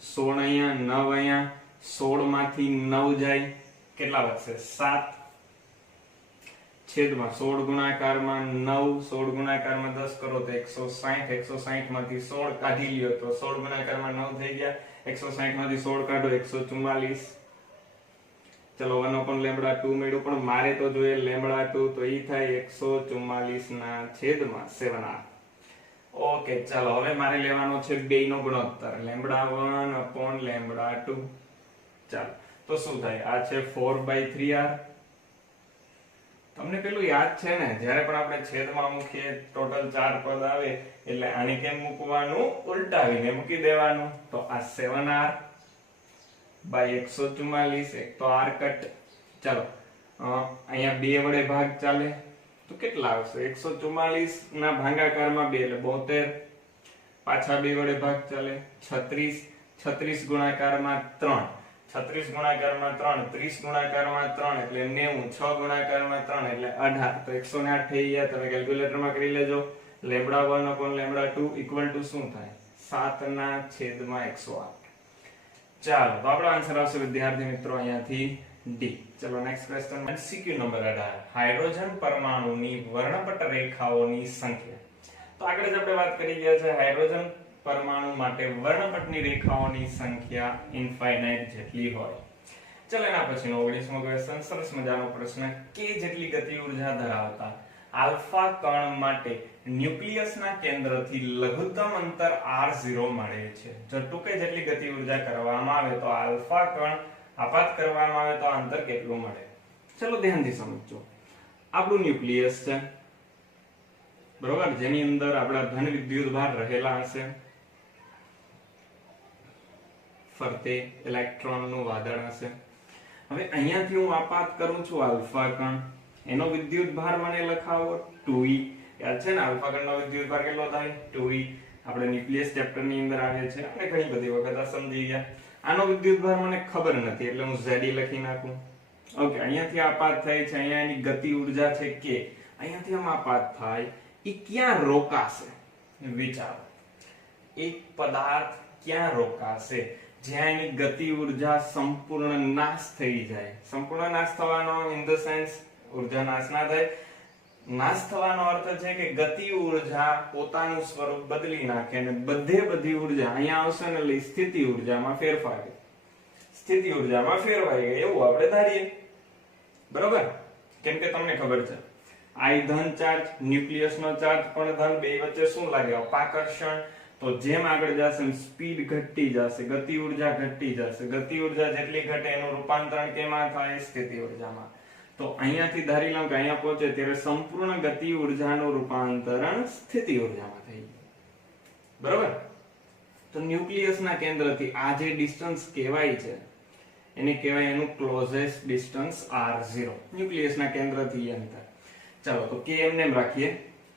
16 અહીંયા, 9 અહીંયા, 16 માંથી 9 જાય કેટલા વધશે? 7 છેદમાં 16 ગુણાકારમાં 9, 16 ગુણાકારમાં 10 કરો તો 160, 160 માંથી 16 કાઢી લ્યો તો 16 ગુણાકારમાં 9 થઈ ગયા, 160 માંથી 16 કાઢો 144. ચલો 1/λ2 મળ્યું, પણ મારે તો જોઈએ λ2, તો ઈ થાય 144 ના છેદમાં 7r. ઓકે ચાલો, હવે મારે લેવાનો છે બેયનો ગુણોત્તર λ1/λ2. ચાલો તો શું થાય? આ છે 4/3r. તમને પેલું યાદ છે ને, જ્યારે પણ આપણે છેદમાં મૂકીએ ટોટલ 4 પદ આવે એટલે આને કેમ મૂકવાનું? ઉલટાવીને મૂકી દેવાનું. તો આ 7r બાય 144, એક તો r કટ. ચાલો અહીંયા 2 વડે ભાગ ચાલે તો કેટલા આવશે? 144 ના ભાગાકારમાં 2 એટલે 72, પાછા 2 વડે ભાગ ચાલે 36, 36 ગુણાકારમાં 3, 36 ગુણાકારમાં 3, 30 ગુણાકારમાં 3 એટલે 90, 6 ગુણાકારમાં 3 એટલે 18, તો 108 થઈ ગયા. તમે કેલ્ક્યુલેટરમાં કરી લેજો. λ1/λ2 ઇક્વલ ટુ શું થાય? 7 ના છેદમાં 108. ચાલો તો આપણો આન્સર આવશે વિદ્યાર્થી મિત્રો અહીંયાથી ડી. ચલો next question, MCQ number 18, hydrogen પરમાણુની વર્ણપટ રેખાઓની સંખ્યા. તો આગળ જ આપણે વાત કરી ગયા છે, હાઇડ્રોજન પરમાણુ માટે વર્ણપટની રેખાઓની સંખ્યા ઇન્ફાઇનાઇટ જેટલી હોય. ચલો એના પછીનો 19મો ક્વેશ્ચન, સરસ મજાનો પ્રશ્ન, કે જેટલી ગતિ ઉર્જા ધરાવતા આલ્ફા કણ માટે ન્યુક્લિયસના કેન્દ્રથી લઘુત્તમ અંતર r0 મળે છે. જો ટૂંકે જેટલી ગતિ ઉર્જા કરવામાં આવે તો આલ્ફા કણ આપાત કરવામાં આવે તો અંતર કેટલું મળે? ચલો ધ્યાનથી સમજો. આપણું ન્યુક્લિયસ છે બરોબર, જેની અંદર આપણા ધન વિદ્યુતભાર રહેલા હશે, ફરતે ઇલેક્ટ્રોનનું વાદળ હશે. હવે અહીંયાથી હું આપાત કરું છું આલ્ફા કણ, એનો વિદ્યુતભાર મને લખાવો 2e. યાદ છે ને આલ્ફા કણનો વિદ્યુતભાર કેટલો થાય? 2e. આપણે ન્યુક્લિયસ ચેપ્ટર ની અંદર આવે છે, આપણે ઘણી બધી વખત આ સમજી ગયા. આનો વિદ્યુતભાર મને ખબર નથી એટલે હું Ze લખી નાખું. ઓકે, અહીંયાથી આપાત થાય છે, અહીંયા એની ગતિ ઉર્જા છે કે, અહીંયાથી આમ આપાત થાય, ઈ ક્યાં રોકાશે? વિચારો, એક પદાર્થ ક્યાં રોકાશે જ્યાં એની ગતિ ઉર્જા સંપૂર્ણ નાશ થઈ જાય? સંપૂર્ણ નાશ થવાનો ઇન ધ સેન્સ ઉર્જા નાશ ના થાય. નાશ થવાનો અર્થ છે કે ગતિ ઉર્જા પોતાનું સ્વરૂપ બદલી નાખે અને બધી ઉર્જા અહીંયા આવશે ને એટલે સ્થિતિ ઉર્જામાં ફેરફાર થાય. સ્થિતિ ઉર્જામાં ફેરવાઈ ગઈ એવું આપણે ધારીએ બરોબર. કેમ કે તમને ખબર છે I ધન ચાર્જ, ન્યુક્લિયસનો ચાર્જ પણ ધન, બે વચ્ચે શું લાગે? અપાકર્ષણ. તો જેમ આગળ જશે એમ સ્પીડ ઘટતી જશે, ગતિ ઉર્જા ઘટતી જશે. ગતિ ઉર્જા જેટલી ઘટે એનું રૂપાંતરણ કેમાં થાય? સ્થિતિ ઉર્જામાં. તો અહીંયાથી ધારી લઉં કે અહીંયા પહોંચે ત્યારે સંપૂર્ણ ગતિ ઉર્જાનું રૂપાંતરણ સ્થિતિ ઉર્જામાં થઈ ગયું બરોબર. તો ન્યુક્લિયસના કેન્દ્રથી આ જે ડિસ્ટન્સ કહેવાય છે એને કહેવાય એનું ક્લોઝેસ્ટ ડિસ્ટન્સ r0, ન્યુક્લિયસના કેન્દ્રથી અંતર. ચાલો તો કે એમને એમ રાખીએ.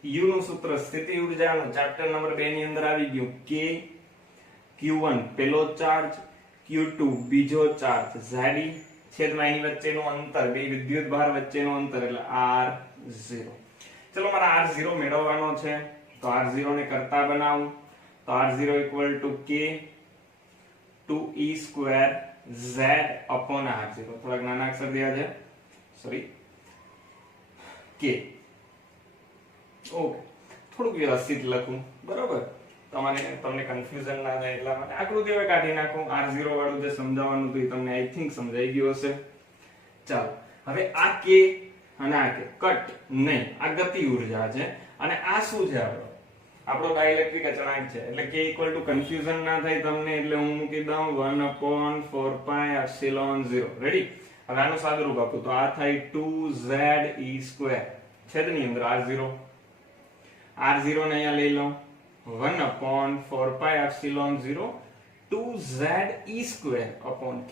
U નું સૂત્ર સ્થિતિ ઉર્જાનું ચેપ્ટર નંબર 2 ની અંદર આવી ગયું. K Q1 પેલો ચાર્જ, Q2 બીજો ચાર્જ, Ze છેદમાં એની વચ્ચેનું અંતર, બે વિદ્યુતભાર વચ્ચેનું અંતર એટલે r0. ચલો મારે r0 મેળવવાનો છે તો r0 ને કરતા બનાવું તો r0 equal to k 2e² z upon r0. થોડાક નાના અક્ષર થયા છે, સોરી, k. ઓકે, થોડુંક વ્યવસ્થિત લખું બરોબર, તમને કન્ફ્યુઝન ના થાય એટલા માટે આકૃતિ હવે કાઢી નાખું. r0 વાળું જે સમજાવવાનું હતું એ તમને આઈ થિંક સમજાઈ ગયું હશે. ચાલો હવે આ k અને આ k કટ નહીં, આ ગતિ ઉર્જા છે અને આ શું છે? આપણો ડાઇલેક્ટ્રિક અચળાંક છે એટલે k ઇક્વલ ટુ કન્ફ્યુઝન ના થાય તમને એટલે હું મૂકી દઉં 1/4πε0. રેડી? હવે આનું સાદુરૂપ આપું તો આ થાય 2ze² છેદની અંદર r0 ને અહીંયા લઈ લઉં 1/4πε0 2ze² upon k.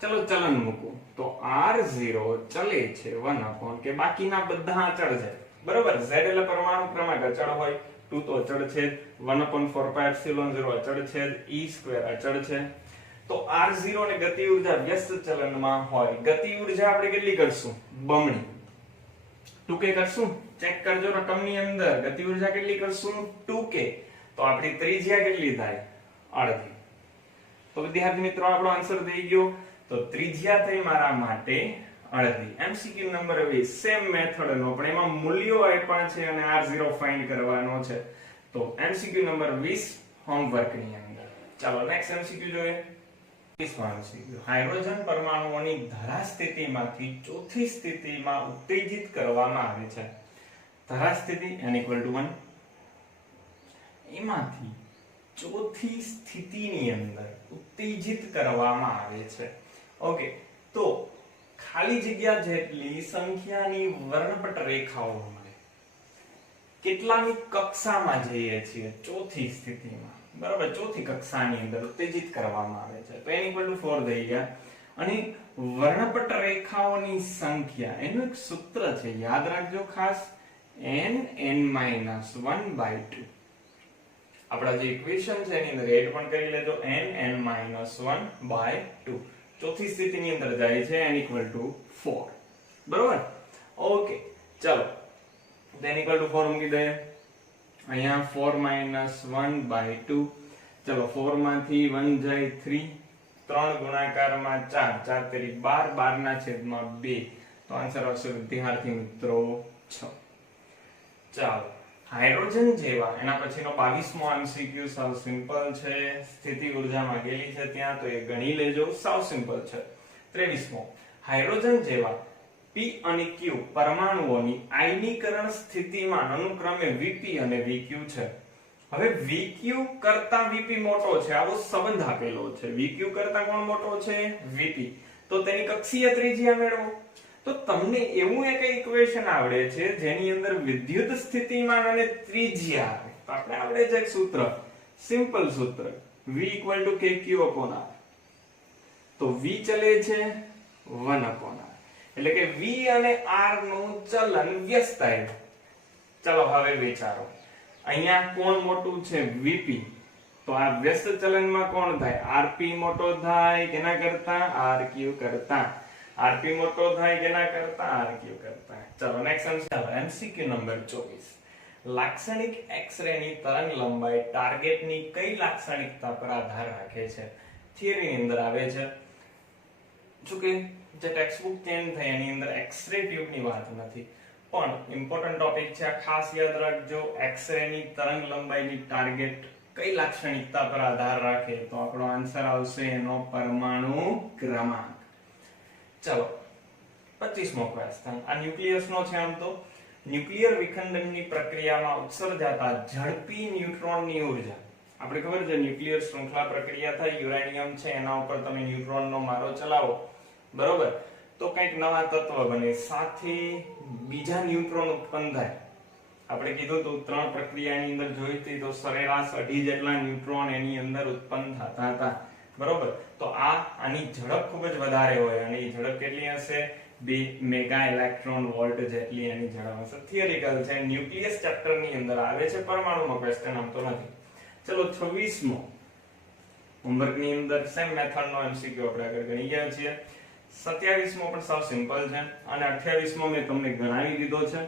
ચલો ચલન મૂકું તો r0 ચલે છે 1/k, બાકીના બધા અચળ છે બરોબર. z એટલે પરમાણુ ક્રમાંક અચળ હોય, 2 તો અચળ છે, 1/4πε0 અચળ છે, e² અચળ છે. તો r0 ને ગતિ ઉર્જા વ્યસ્ત ચલનમાં હોય, ગતિ ઉર્જા આપણે કેટલી કરશું? બમણી. ટૂંકે કરશું, ચેક કરજો રકમની અંદર, ગતિ ઉર્જા કેટલી કરશું? 2k. તો આપણી ત્રિજ્યા કેટલી થાય? અડધી. તો વિદ્યાર્થી મિત્રો આપણો આન્સર થઈ ગયો. તો ત્રિજ્યા થઈ મારા માટે અડધી. MCQ નંબર 20 સેમ મેથડ નો, પણ એમાં મૂલ્યો આપ્યા છે અને r0 ફાઇન્ડ કરવાનો છે. તો MCQ નંબર 20 હોમવર્ક ની અંદર. ચાલો નેક્સ્ટ MCQ જોઈએ. 20 MCQ. હાઇડ્રોજન પરમાણુઓની ધારા સ્થિતિમાંથી ચોથી સ્થિતિમાં ઉત્તેજિત કરવામાં આવે છે. ધારા સ્થિતિ n=1, એમાંથી ચોથી સ્થિતિની અંદર ઉત્તેજિત કરવામાં આવે છે. ઓકે, તો ખાલી જગ્યા જેટલી સંખ્યાની વર્ણપટ રેખાઓ મળે. કેટલાની કક્ષામાં જઈએ છીએ? ચોથી સ્થિતિમાં, બરાબર, ચોથી કક્ષાની અંદર ઉત્તેજિત કરવામાં આવે છે. તો n=4 થઈ ગયા. અને વર્ણપટ રેખાઓની સંખ્યા, એનું એક સૂત્ર છે, યાદ રાખજો ખાસ, n(n-1/2). આપણા જે ઇક્વેશન છે એની અંદર એડ પણ કરી લેજો, n(n-1/2). ચોથી સ્થિતિની અંદર જાય છે n=4, બરોબર. ઓકે, ચલો તો n=4 મૂકી દઈએ. અહીંયા 4-1/2. ચલો 4 માંથી 1 જાય 3, 3 ગુણાકારમાં 4, 4 તેરી 12, 12 ના છેદમાં 2. તો આન્સર આવશે વિદ્યાર્થી મિત્રો 6. ચાલો હાઇડ્રોજન જેવા, એના પછીનો 22મો MCQ સાવ સિમ્પલ છે. સ્થિતિ ઉર્જામાં ગયેલી છે ત્યાં, તો એ ગણી લેજો, સાવ સિમ્પલ છે. 23મો, હાઇડ્રોજન જેવા P અને Q પરમાણુઓની આયનીકરણ સ્થિતિમાં અનુક્રમે Vp અને Vq છે. હવે Vq કરતા Vp મોટો છે, આવો સંબંધ આપેલો છે. Vq કરતા કોણ મોટો છે? Vp. તો તેની કક્ષીય ત્રિજ્યા મેળવો. તો તમને એવું એક ઇક્વેશન આવડે છે જેની અંદર વિદ્યુત સ્થિતિમાન અને ત્રિજ્યા આવે. તો આપણે આવડે છે એક સૂત્ર, સિમ્પલ સૂત્ર, V = kq/r. તો V ચલે છે 1/r, એટલે કે V અને r નું ચલન વ્યસ્ત થાય. ચલો હવે વિચારો, અહીંયા કોણ મોટું છે? Vp. તો આ વ્યસ્ત ચલનમાં કોણ થાય? Rp મોટો થાય કેના કરતા? Rq કરતા. Rp મોટો થાય કેના કરતા? Rq કરતા. ચલો નેક્સ્ટ MCQ નંબર 24. લાક્ષણિક એક્સ-રે ની તરંગ લંબાઈ ટાર્ગેટની કઈ લાક્ષણિકતા પર આધાર રાખે છે? થિયરી ની અંદર આવે છે. જો કે જે ટેક્સ્ટબુક ચેન્જ થઈ એની અંદર એક્સ-રે ટ્યુબ ની વાત નથી, પણ ઇમ્પોર્ટન્ટ ટોપિક છે, ખાસ યાદ રાખજો. એક્સ-રે ની તરંગ લંબાઈની ટાર્ગેટ કઈ લાક્ષણિકતા પર આધાર રાખે? તો આપણો આન્સર આવશે એનો પરમાણુ ક્રમાંક. ચલો 25મો ક્વેશ્ચન. આ ન્યુક્લિયસ નો છે. આમ તો ન્યુક્લિયર વિખંડનની પ્રક્રિયામાં ઉત્સર્જાતા ઝડપી ન્યુટ્રોનની ઉર્જા, આપણે ખબર છે ન્યુક્લિયર શૃંખલા પ્રક્રિયા થાય, યુરેનિયમ છે એના ઉપર તમે ન્યુટ્રોનનો મારો ચલાવો, બરોબર, તો કંઈક નવા તત્વ બને, સાથે બીજા ન્યુટ્રોન ઉત્પન્ન થાય. આપણે કીધું તો 3 પ્રક્રિયાની અંદર જોઈ હતી, તો સરેરાશ 2.5 જેટલા ન્યુટ્રોન એની અંદર ઉત્પન્ન થતા હતા, બરોબર. તો આની ઝડપ ખૂબ જ વધારે હોય, અને એ ઝડપ કેટલી હશે? 2 મેગા ઇલેક્ટ્રોન વોલ્ટ જેટલી એની ઝડપ હશે. થિયરિકલ છે, ન્યુક્લિયસ ચેપ્ટર ની અંદર આવે છે, પરમાણુનો ક્વેશ્ચન આમ તો નથી. ચલો 26મો હોમવર્ક ની અંદર સેમ મેથડ નો MCQ આપણે આગળ ગણી ગયા છીએ. 27મો પણ સાવ સિમ્પલ છે, અને 28મો મેં તમને ગણાવી દીધો છે.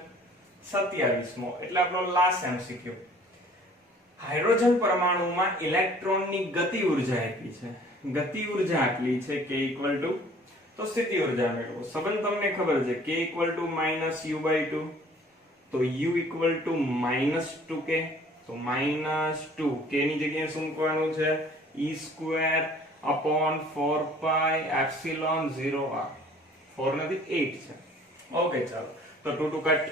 27મો એટલે આપણો લાસ્ટ MCQ. હાઇડ્રોજન પરમાણુમાં ઇલેક્ટ્રોનની ગતિ ઉર્જા આપી છે. ગતિ ઉર્જા આટલી છે k તો સ્થિતિ ઉર્જા મેળવો. સંબંધ તમને ખબર છે, k = -u/2, તો u = -2k. તો -2k ની જગ્યાએ શું મૂકવાનું છે? e²/4πε0r. 4 નથી 8 છે. ઓકે, ચાલો તો 2 2 કટ.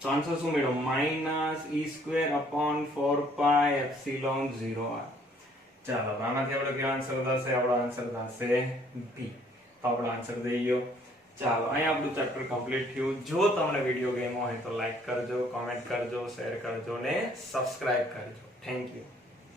તો આન્સર શું મેળવો? -e²/4πε0r. ચાલો આમાંથી આપણો કયો આન્સર થશે? આપણો આન્સર થશે B. તો આપણો આન્સર થઈ ગયો. ચાલો અહીંયા આપણું ચેપ્ટર કમ્પ્લીટ થયું. જો તમને વિડીયો ગમ્યો હોય તો લાઈક કરજો, કોમેન્ટ કરજો, શેર કરજો ને સબસ્ક્રાઇબ કરજો. Thank you.